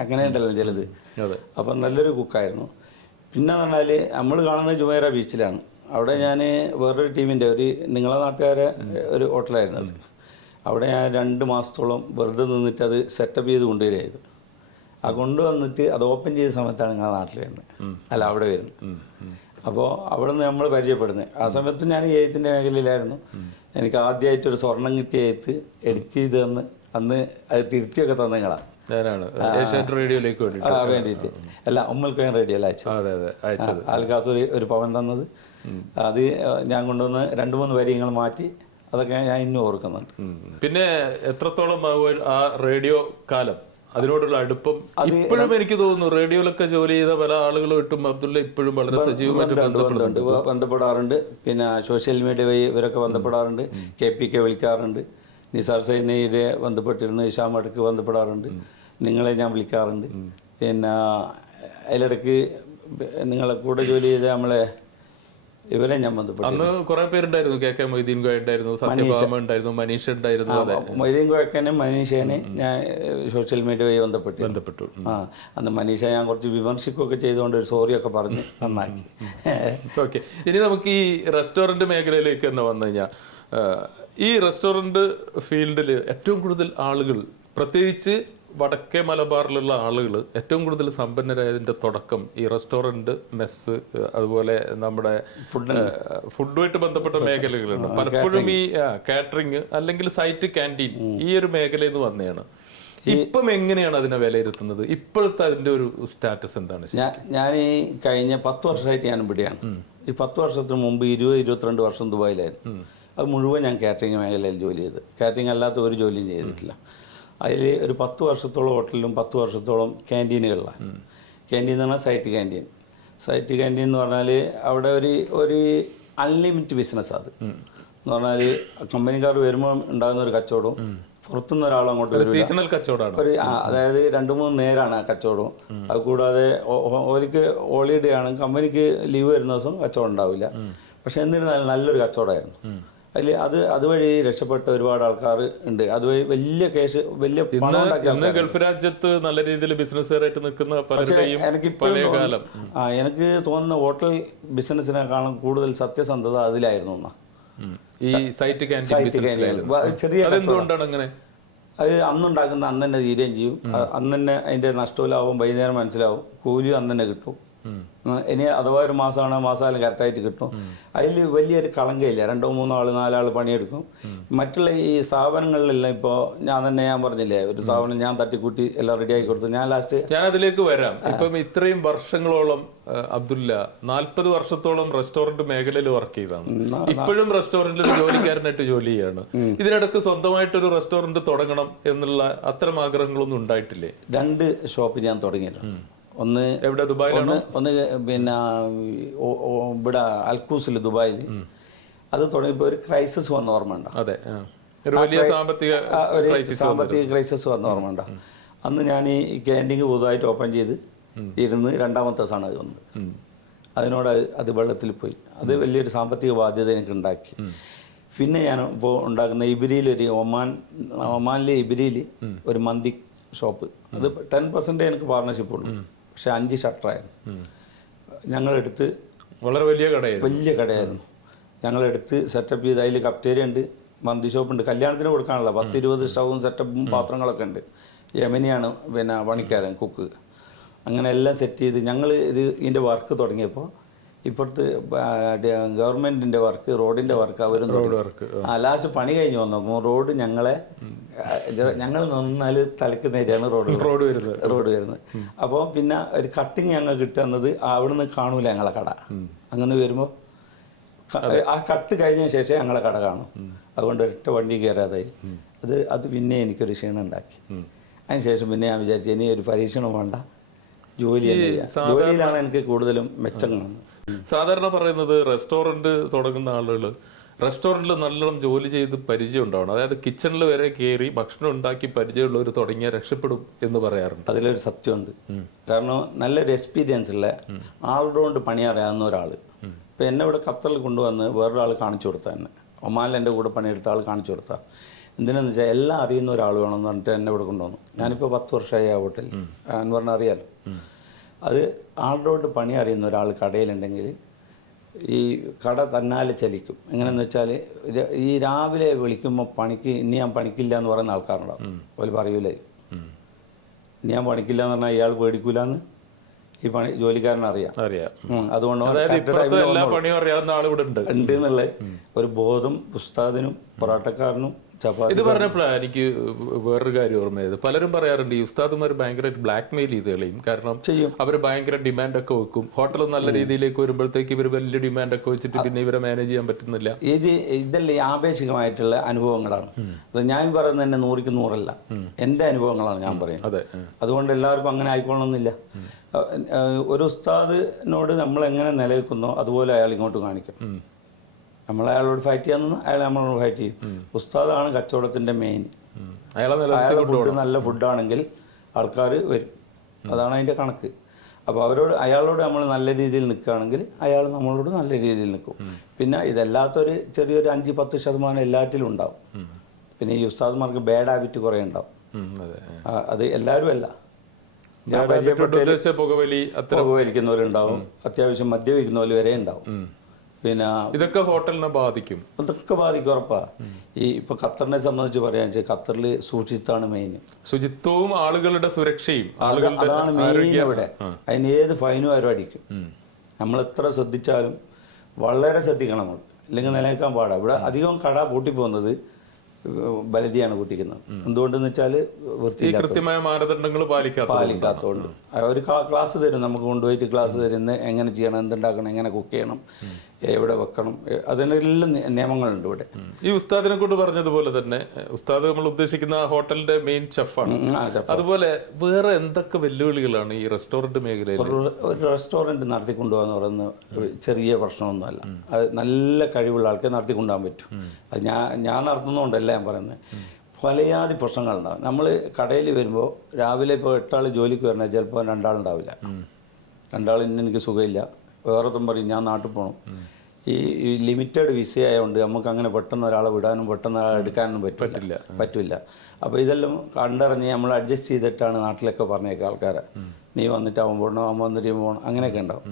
അങ്ങനെ ഉണ്ടല്ലോ ചിലത്. അപ്പം നല്ലൊരു കുക്കായിരുന്നു. പിന്നെ പറഞ്ഞാൽ നമ്മൾ കാണുന്നത് ജുമൈറ ബീച്ചിലാണ്. അവിടെ ഞാൻ വേറൊരു ടീമിൻ്റെ നിങ്ങളെ നാട്ടുകാരെ ഒരു ഹോട്ടലായിരുന്നു അത്. അവിടെ ഞാൻ 2 മാസത്തോളം വെറുതെ നിന്നിട്ട് അത് സെറ്റപ്പ് ചെയ്ത് കൊണ്ടുവരികയായിരുന്നു. ആ കൊണ്ടുവന്നിട്ട് അത് ഓപ്പൺ ചെയ്ത സമയത്താണ് നിങ്ങളുടെ നാട്ടിൽ വരുന്നത്, അല്ല അവിടെ വരുന്നത്. അപ്പോൾ അവിടെ നിന്ന് നമ്മൾ പരിചയപ്പെടുന്നത്. ആ സമയത്ത് ഞാൻ എഴുത്തിൻ്റെ മേഖലയിലായിരുന്നു. എനിക്ക് ആദ്യമായിട്ടൊരു സ്വർണം കിട്ടിയ എഴുത്ത് എഡിറ്റ് ചെയ്ത് തന്ന് അന്ന് അത് തിരുത്തിയൊക്കെ തന്നെ നിങ്ങളാണ് റേഡിയോയിലേക്ക് വേണ്ടിയിട്ട്. അല്ല, ഉമ്മൽക്കോയൻ റേഡിയോയിൽ അയച്ചത്. ആൽക്കാസ് ഒരു പവൻ തന്നത്, അത് ഞാൻ കൊണ്ടുവന്ന് 2-3 വരികൾ മാറ്റി, അതൊക്കെ ഞാൻ ഇന്നും ഓർക്കുന്നുണ്ട്. പിന്നെ എത്രത്തോളം ആ റേഡിയോ കാലം, അതിനോടുള്ള അടുപ്പം ഇപ്പോഴും എനിക്ക് തോന്നുന്നു റേഡിയോയിലൊക്കെ ജോലി ചെയ്ത പല ആളുകളും ഇട്ടും അബ്ദുള്ള ഇപ്പോഴും വളരെ സജീവമായിട്ട് ബന്ധപ്പെടാറുണ്ട്. പിന്നെ സോഷ്യൽ മീഡിയ വഴി ഇവരൊക്കെ ബന്ധപ്പെടാറുണ്ട്. KPK വിളിക്കാറുണ്ട്, നിസാർ സൈനയെ ബന്ധപ്പെട്ടിരുന്നു, ഇഷാം അടുക്ക് ബന്ധപ്പെടാറുണ്ട്, നിങ്ങളെ ഞാൻ വിളിക്കാറുണ്ട്. പിന്നെ അതിലിടയ്ക്ക് നിങ്ങളെ കൂടെ ജോലി ചെയ്ത നമ്മളെ ഇവരെ ഞാൻ ബന്ധപ്പെട്ടു. അന്ന് കുറെ പേരുണ്ടായിരുന്നു. KK മൊയ്തീൻ കോയ ഉണ്ടായിരുന്നു, സത്യഭാമ ഉണ്ടായിരുന്നു, മനീഷ ഉണ്ടായിരുന്നു. മൊയ്തീൻ കോയക്കനും മനീഷേനെ ഞാൻ സോഷ്യൽ മീഡിയ വഴി ബന്ധപ്പെട്ടു. അന്ന് മനീഷ ഞാൻ കുറച്ച് വിമർശിക്കുകയൊക്കെ ചെയ്തുകൊണ്ട് ഒരു സോറിയൊക്കെ പറഞ്ഞ് നന്നാക്കി. ഓക്കെ, ഇനി നമുക്ക് ഈ റെസ്റ്റോറൻറ്റ് മേഖലയിലേക്ക് തന്നെ വന്നു കഴിഞ്ഞാൽ, ഈ റെസ്റ്റോറൻറ്റ് ഫീൽഡിൽ ഏറ്റവും കൂടുതൽ ആളുകൾ, പ്രത്യേകിച്ച് വടക്കേ മലബാറിലുള്ള ആളുകൾ ഏറ്റവും കൂടുതൽ സമ്പന്നരായതിൻ്റെ തുടക്കം ഈ റെസ്റ്റോറൻറ്റ്, മെസ്സ്, അതുപോലെ നമ്മുടെ ഫുഡുമായിട്ട് ബന്ധപ്പെട്ട മേഖലകളുണ്ട്. പലപ്പോഴും ഈ കാറ്ററിങ് അല്ലെങ്കിൽ സൈറ്റ് ക്യാൻറ്റീൻ ഈ ഒരു മേഖലയിൽ നിന്ന് വന്നതാണ്. ഇപ്പം എങ്ങനെയാണ് അതിനെ വിലയിരുത്തുന്നത്? ഇപ്പോഴത്തെ അതിൻ്റെ ഒരു സ്റ്റാറ്റസ് എന്താണ്? ഞാൻ ഈ കഴിഞ്ഞ 10 വർഷമായിട്ട് ഞാൻ ഇവിടെയാണ്. ഈ 10 വർഷത്തിന് മുമ്പ് 20-22 വർഷം ദുബായിലായിരുന്നു. അത് മുഴുവൻ ഞാൻ കാറ്ററിംഗ് മേഖലയിൽ ജോലി ചെയ്ത്, കാറ്ററിംഗ് അല്ലാത്ത ഒരു ജോലിയും ചെയ്തിട്ടില്ല. അതിൽ ഒരു 10 വർഷത്തോളം ഹോട്ടലിലും 10 വർഷത്തോളം ക്യാൻറ്റീനുകളിലാണ്. ക്യാൻറ്റീൻ എന്ന് പറഞ്ഞാൽ സൈറ്റ് ക്യാൻറ്റീൻ എന്ന് പറഞ്ഞാൽ അവിടെ ഒരു അൺലിമിറ്റഡ് ബിസിനസ്. അത് എന്ന് പറഞ്ഞാൽ കമ്പനിക്കാർ വരുമ്പോൾ ഉണ്ടാകുന്ന ഒരു കച്ചവടവും പുറത്തുനിന്ന് ഒരാൾ അങ്ങോട്ട് സീസണൽ കച്ചവടമാണ്. അതായത് 2-3 നേരാണ് ആ കച്ചവടം. അത് കൂടാതെ ഓലിക്ക് ഹോളിഡേ ആണ്, കമ്പനിക്ക് ലീവ് വരുന്ന ദിവസം കച്ചവടം ഉണ്ടാവില്ല. പക്ഷെ എന്നിരുന്നാലും നല്ലൊരു കച്ചവടമായിരുന്നു. അതുവഴി രക്ഷപ്പെട്ട ഒരുപാട് ആൾക്കാർ ഉണ്ട്. അതുവഴി വലിയ കേസ്, വലിയ ഗൾഫ് രാജ്യത്ത് നല്ല രീതിയിൽ ബിസിനസ്സുകാരായിട്ട് നിൽക്കുന്ന എനിക്ക് തോന്നുന്ന ഹോട്ടൽ ബിസിനസ്സിനെക്കാളും കൂടുതൽ സത്യസന്ധത അതിലായിരുന്നു. ഈ സൈറ്റ് ചെറിയ അങ്ങനെ അത് അന്നുണ്ടാക്കുന്ന അന്ന് തന്നെ തീരുകയും ചെയ്യും. അന്ന് തന്നെ അതിന്റെ നഷ്ടവും ലാഭവും വൈകുന്നേരം മനസ്സിലാവും. കൂലി അന്ന് തന്നെ കിട്ടും. ഇനി അഥവാ ഒരു മാസമാണോ മാസമായാലും കറക്റ്റായിട്ട് കിട്ടും. അതിൽ വലിയൊരു കളങ്കയില്ല. 2 3 ആൾ 4 ആൾ പണിയെടുക്കും. മറ്റുള്ള ഈ സ്ഥാപനങ്ങളിലെല്ലാം ഇപ്പോൾ ഞാൻ പറഞ്ഞില്ലേ, ഒരു സ്ഥാപനം ഞാൻ തട്ടിക്കൂട്ടി എല്ലാം റെഡിയാക്കി കൊടുത്തു. ഞാൻ ലാസ്റ്റ് ഞാൻ അതിലേക്ക് വരാം. ഇപ്പം ഇത്രയും വർഷങ്ങളോളം അബ്ദുല്ല 40 വർഷത്തോളം റെസ്റ്റോറന്റ് മേഖലയിൽ വർക്ക് ചെയ്താണ്. ഇപ്പോഴും റെസ്റ്റോറന്റിൽ ഒരു ജോലിക്കാരനായിട്ട് ജോലി ചെയ്യാണ്. ഇതിനിടക്ക് സ്വന്തമായിട്ടൊരു റെസ്റ്റോറന്റ് തുടങ്ങണം എന്നുള്ള അത്തരം ആഗ്രഹങ്ങളൊന്നും ഉണ്ടായിട്ടില്ലേ? 2 ഷോപ്പ് ഞാൻ തുടങ്ങിയിട്ടുണ്ട്. ഒന്ന് എവിടെ? ദുബായിലാണോ? ഒന്ന് പിന്നെ ഇവിടെ അൽക്കൂസിൽ ദുബായിൽ. അത് തുടങ്ങിയപ്പോൾ ഒരു ക്രൈസിസ് വന്ന ഓർമ്മ ഉണ്ടോ? അതെ, ഒരു വലിയ സാമ്പത്തിക ക്രൈസിസ് വന്ന ഓർമ്മ ഉണ്ടോ? അന്ന് ഞാൻ ഈ ക്യാൻറ്റീൻ പുതുതായിട്ട് ഓപ്പൺ ചെയ്ത് ഇരുന്ന് 2ാമത്തെ ദിവസമാണ് അത് വന്നത്. അതിനോട് അത് വെള്ളത്തിൽ പോയി. അത് വലിയൊരു സാമ്പത്തിക ബാധ്യത എനിക്ക് ഉണ്ടാക്കി. പിന്നെ ഞാൻ ഇപ്പോൾ ഉണ്ടാക്കുന്ന ഇബിരിയിൽ ഒമാനിലെ ഇബിരിയിൽ ഒരു മന്തി ഷോപ്പ്. അത് 10% എനിക്ക് പാർട്ണർഷിപ്പ് ഉള്ളൂ. പക്ഷെ 5 ഷട്ടറായിരുന്നു. ഞങ്ങളെടുത്ത് വളരെ വലിയ കടയായിരുന്നു. ഞങ്ങളെടുത്ത് സെറ്റപ്പ് ചെയ്ത് അതിൽ കഫ്റ്റേരിയ ഉണ്ട്, മന്തി ഷോപ്പ് ഉണ്ട്. കല്യാണത്തിന് കൊടുക്കാനുള്ള 10-20 സ്റ്റൗവും സെറ്റപ്പും പാത്രങ്ങളൊക്കെ ഉണ്ട്. യമനിയാണ് പിന്നെ പണിക്കാരൻ, കുക്ക്. അങ്ങനെ എല്ലാം സെറ്റ് ചെയ്ത് ഞങ്ങൾ ഇതിൻ്റെ വർക്ക് തുടങ്ങിയപ്പോൾ ഇപ്പുറത്ത് ഗവൺമെന്റിന്റെ വർക്ക്, റോഡിന്റെ വർക്ക് അവരും ലാസ്റ്റ് പണി കഴിഞ്ഞ് വന്നു. റോഡ് ഞങ്ങൾ നിന്നാൽ തലക്ക് നേരെയാണ് റോഡ് വരുന്നത്. അപ്പോൾ പിന്നെ ഒരു കട്ടിങ് ഞങ്ങൾ കിട്ടുന്നത് അവിടുന്ന് കാണൂല ഞങ്ങളെ കട. അങ്ങനെ വരുമ്പോൾ ആ കട്ട് കഴിഞ്ഞ ശേഷം ഞങ്ങളെ കട കാണും. അതുകൊണ്ട് ഒരൊറ്റ വണ്ടി കയറാതായി. അത് പിന്നെ എനിക്കൊരു ക്ഷീണം ഉണ്ടാക്കി. അതിനുശേഷം പിന്നെ ഞാൻ വിചാരിച്ചു ഇനി ഒരു പരീക്ഷണം വേണ്ട, ജോലിയിലാണ് എനിക്ക് കൂടുതലും മെച്ചം കാണുന്നത്. സാധാരണ പറയുന്നത് റെസ്റ്റോറന്റ് തുടങ്ങുന്ന ആളുകൾ റെസ്റ്റോറന്റിൽ നല്ലോണം ജോലി ചെയ്ത് പരിചയം ഉണ്ടാവണം. അതായത് കിച്ചണിൽ വരെ കയറി ഭക്ഷണം ഉണ്ടാക്കി പരിചയമുള്ളവർ തുടങ്ങിയാൽ രക്ഷപ്പെടും എന്ന് പറയാറുണ്ട്. അതിലൊരു സത്യമുണ്ട്. കാരണം നല്ലൊരു എക്സ്പീരിയൻസ് ഉള്ള ആളുടെ കൊണ്ട് പണി അറിയാവുന്ന ഒരാൾ. ഇപ്പം എന്നെ ഇവിടെ ഖത്തറിൽ കൊണ്ടുവന്ന് വേറൊരാൾ കാണിച്ചു കൊടുത്താൽ തന്നെ, ഒമാനിൽ എൻ്റെ കൂടെ പണിയെടുത്ത ആൾ കാണിച്ചു കൊടുത്താൽ, എന്തിനാന്ന് വെച്ചാൽ എല്ലാം അറിയുന്ന ഒരാൾ വേണമെന്ന് പറഞ്ഞിട്ട് എന്നെ ഇവിടെ കൊണ്ടുവന്നു. ഞാനിപ്പോൾ 10 വർഷമായി ആ ഹോട്ടലിൽ. എന്ന് പറഞ്ഞാൽ അറിയാലോ. അത് ആളുടെ പണി അറിയുന്ന ഒരാൾ കടയിലുണ്ടെങ്കിൽ ഈ കട തന്നാലെ ചലിക്കും. എങ്ങനെയെന്ന് വെച്ചാൽ ഈ രാവിലെ വിളിക്കുമ്പോൾ പണിക്ക് ഇനി ഞാൻ പണിക്കില്ല എന്ന് പറയുന്ന ആൾക്കാരുണ്ടാവും. അവർ പറയൂലേ ഇനി ഞാൻ പണിക്കില്ല എന്ന് പറഞ്ഞാൽ ഇയാൾ പേടിക്കൂലെന്ന് ഈ ജോലിക്കാരനറിയാം. അതുകൊണ്ട് ഉണ്ട് എന്നുള്ള ഒരു ബോധം ഉസ്താദിനും പൊറാട്ടക്കാരനും. ഇത് പറഞ്ഞപ്പോഴാണ് എനിക്ക് വേറൊരു കാര്യം ഓർമ്മയത്. പലരും പറയാറുണ്ട് ഈ ഉസ്താദുമാർ ഭയങ്കരമായിട്ട് ബ്ലാക്ക് മെയിൽ ചെയ്ത് കളയും. കാരണം അവർ ഭയങ്കര ഡിമാൻഡ് ഒക്കെ വെക്കും. ഹോട്ടൽ നല്ല രീതിയിലേക്ക് വരുമ്പോഴത്തേക്ക് ഇവർ വലിയ ഡിമാൻഡ് ഒക്കെ വെച്ചിട്ട് പിന്നെ ഇവരെ മാനേജ് ചെയ്യാൻ പറ്റുന്നില്ല. ഇതല്ലേ ആപേക്ഷികമായിട്ടുള്ള അനുഭവങ്ങളാണ്. അത് ഞാൻ പറയുന്നത് തന്നെ 100ക്ക് 100 അല്ല, എൻ്റെ അനുഭവങ്ങളാണ് ഞാൻ പറയുന്നത്. അതുകൊണ്ട് എല്ലാവർക്കും അങ്ങനെ ആയിക്കോണമെന്നില്ല. ഒരു ഉസ്താദിനോട് നമ്മൾ എങ്ങനെ നിലനിൽക്കുന്നോ അതുപോലെ അയാൾ ഇങ്ങോട്ട് കാണിക്കും. നമ്മൾ അയാളോട് ഫൈറ്റ് ചെയ്യാൻ അയാൾ നമ്മളോട് ഫൈറ്റ് ചെയ്യും. ഉസ്താദാണ് കച്ചവടത്തിന്റെ മെയിൻ. അയാളുടെ ഫുഡ് നല്ല ഫുഡാണെങ്കിൽ ആൾക്കാർ വരും. അതാണ് അതിന്റെ കണക്ക്. അപ്പോൾ അയാളോട് നമ്മൾ നല്ല രീതിയിൽ നിൽക്കുകയാണെങ്കിൽ അയാൾ നമ്മളോട് നല്ല രീതിയിൽ നിൽക്കും. പിന്നെ ഇതല്ലാത്തൊരു ചെറിയൊരു 5-10% എല്ലാറ്റിലും ഉണ്ടാവും. പിന്നെ ഈ ഉസ്താദ്മാർക്ക് ബാഡ് ഹാബിറ്റ് കുറേ ഉണ്ടാവും. അത് എല്ലാവരും അല്ല. പുകവലിക്കുന്നവരുണ്ടാവും, അത്യാവശ്യം മദ്യപിക്കുന്നവർ വരെ ഉണ്ടാവും. പിന്നെ ഇതൊക്കെ ഹോട്ടലിനെ ബാധിക്കും. അതൊക്കെ ബാധിക്കും ഉറപ്പാ. ഈ ഇപ്പൊ ഖത്തറിനെ സംബന്ധിച്ച് പറയാന്ന് വെച്ചാൽ ഖത്തറിൽ ശുചിത്വമാണ് മെയിൻ. ശുചിത്വവും ആളുകളുടെ സുരക്ഷയും അതാണ് മെയിൻ. അവിടെ അതിന് ഏത് ഫൈനും ആരും അടിക്കും. നമ്മൾ എത്ര ശ്രദ്ധിച്ചാലും വളരെ ശ്രദ്ധിക്കണം നമ്മൾ, ഇല്ലെങ്കിൽ നിലനിൽക്കാൻ പാടാ. ഇവിടെ അധികം കട പൂട്ടിപ്പോകുന്നത് ബലതിയാണ് കൂട്ടിക്കുന്നത്. എന്തുകൊണ്ടെന്ന് വെച്ചാൽ കൃത്യമായ മാനദണ്ഡങ്ങൾ പാലിക്കാത്തതുകൊണ്ട്. അവർ ക്ലാസ് തരും, നമുക്ക് കൊണ്ടുപോയിട്ട് ക്ലാസ് തരുന്ന എങ്ങനെ ചെയ്യണം, എന്തുണ്ടാക്കണം, എങ്ങനെ കുക്ക് ചെയ്യണം, എവിടെ വെക്കണം, അതിനെല്ലാം നിയമങ്ങളുണ്ട് ഇവിടെ. ഈ ഉസ്താദിനെ കൊണ്ട് പറഞ്ഞതുപോലെ തന്നെ ഉസ്താദ് നമ്മൾ ഉദ്ദേശിക്കുന്ന ഹോട്ടലിന്റെ മെയിൻ ഷെഫാണ്. അതുപോലെ വേറെ എന്തൊക്കെ വെല്ലുവിളികളാണ് ഈ റെസ്റ്റോറന്റ് മേഖലയിൽ? ഒരു റെസ്റ്റോറന്റ് നടത്തിക്കൊണ്ടുപോകാന്ന് പറയുന്ന ചെറിയ പ്രശ്നമൊന്നുമല്ല. അത് നല്ല കഴിവുള്ള ആൾക്കാർ നടത്തിക്കൊണ്ടുപോകാൻ പറ്റും. അത് ഞാൻ നടത്തുന്നതുകൊണ്ടല്ല ഞാൻ പറയുന്നത്. പലയാതി പ്രശ്നങ്ങളുണ്ടാവും. നമ്മൾ കടയിൽ വരുമ്പോൾ രാവിലെ ഇപ്പോൾ 8 ആൾ ജോലിക്ക് വരണേ ചിലപ്പോൾ 2 ആളുണ്ടാവില്ല. 2 ആൾ ഇന്ന് എനിക്ക് സുഖമില്ല, വേറൊന്നും പറയും ഞാൻ നാട്ടിൽ പോകണം. ഈ ലിമിറ്റഡ് വിസ ആയതുകൊണ്ട് നമുക്ക് അങ്ങനെ പെട്ടെന്ന് ഒരാളെ വിടാനും പെട്ടെന്ന് ഒരാളെ എടുക്കാനും പറ്റില്ല. അപ്പോൾ ഇതെല്ലാം കണ്ടറിഞ്ഞ് നമ്മൾ അഡ്ജസ്റ്റ് ചെയ്തിട്ടാണ് നാട്ടിലൊക്കെ പറഞ്ഞേക്കുക ആൾക്കാരെ. നീ വന്നിട്ട് അവൻ പോകണം, അവൻ വന്നിട്ട് പോകണം, അങ്ങനെയൊക്കെ ഉണ്ടാവും.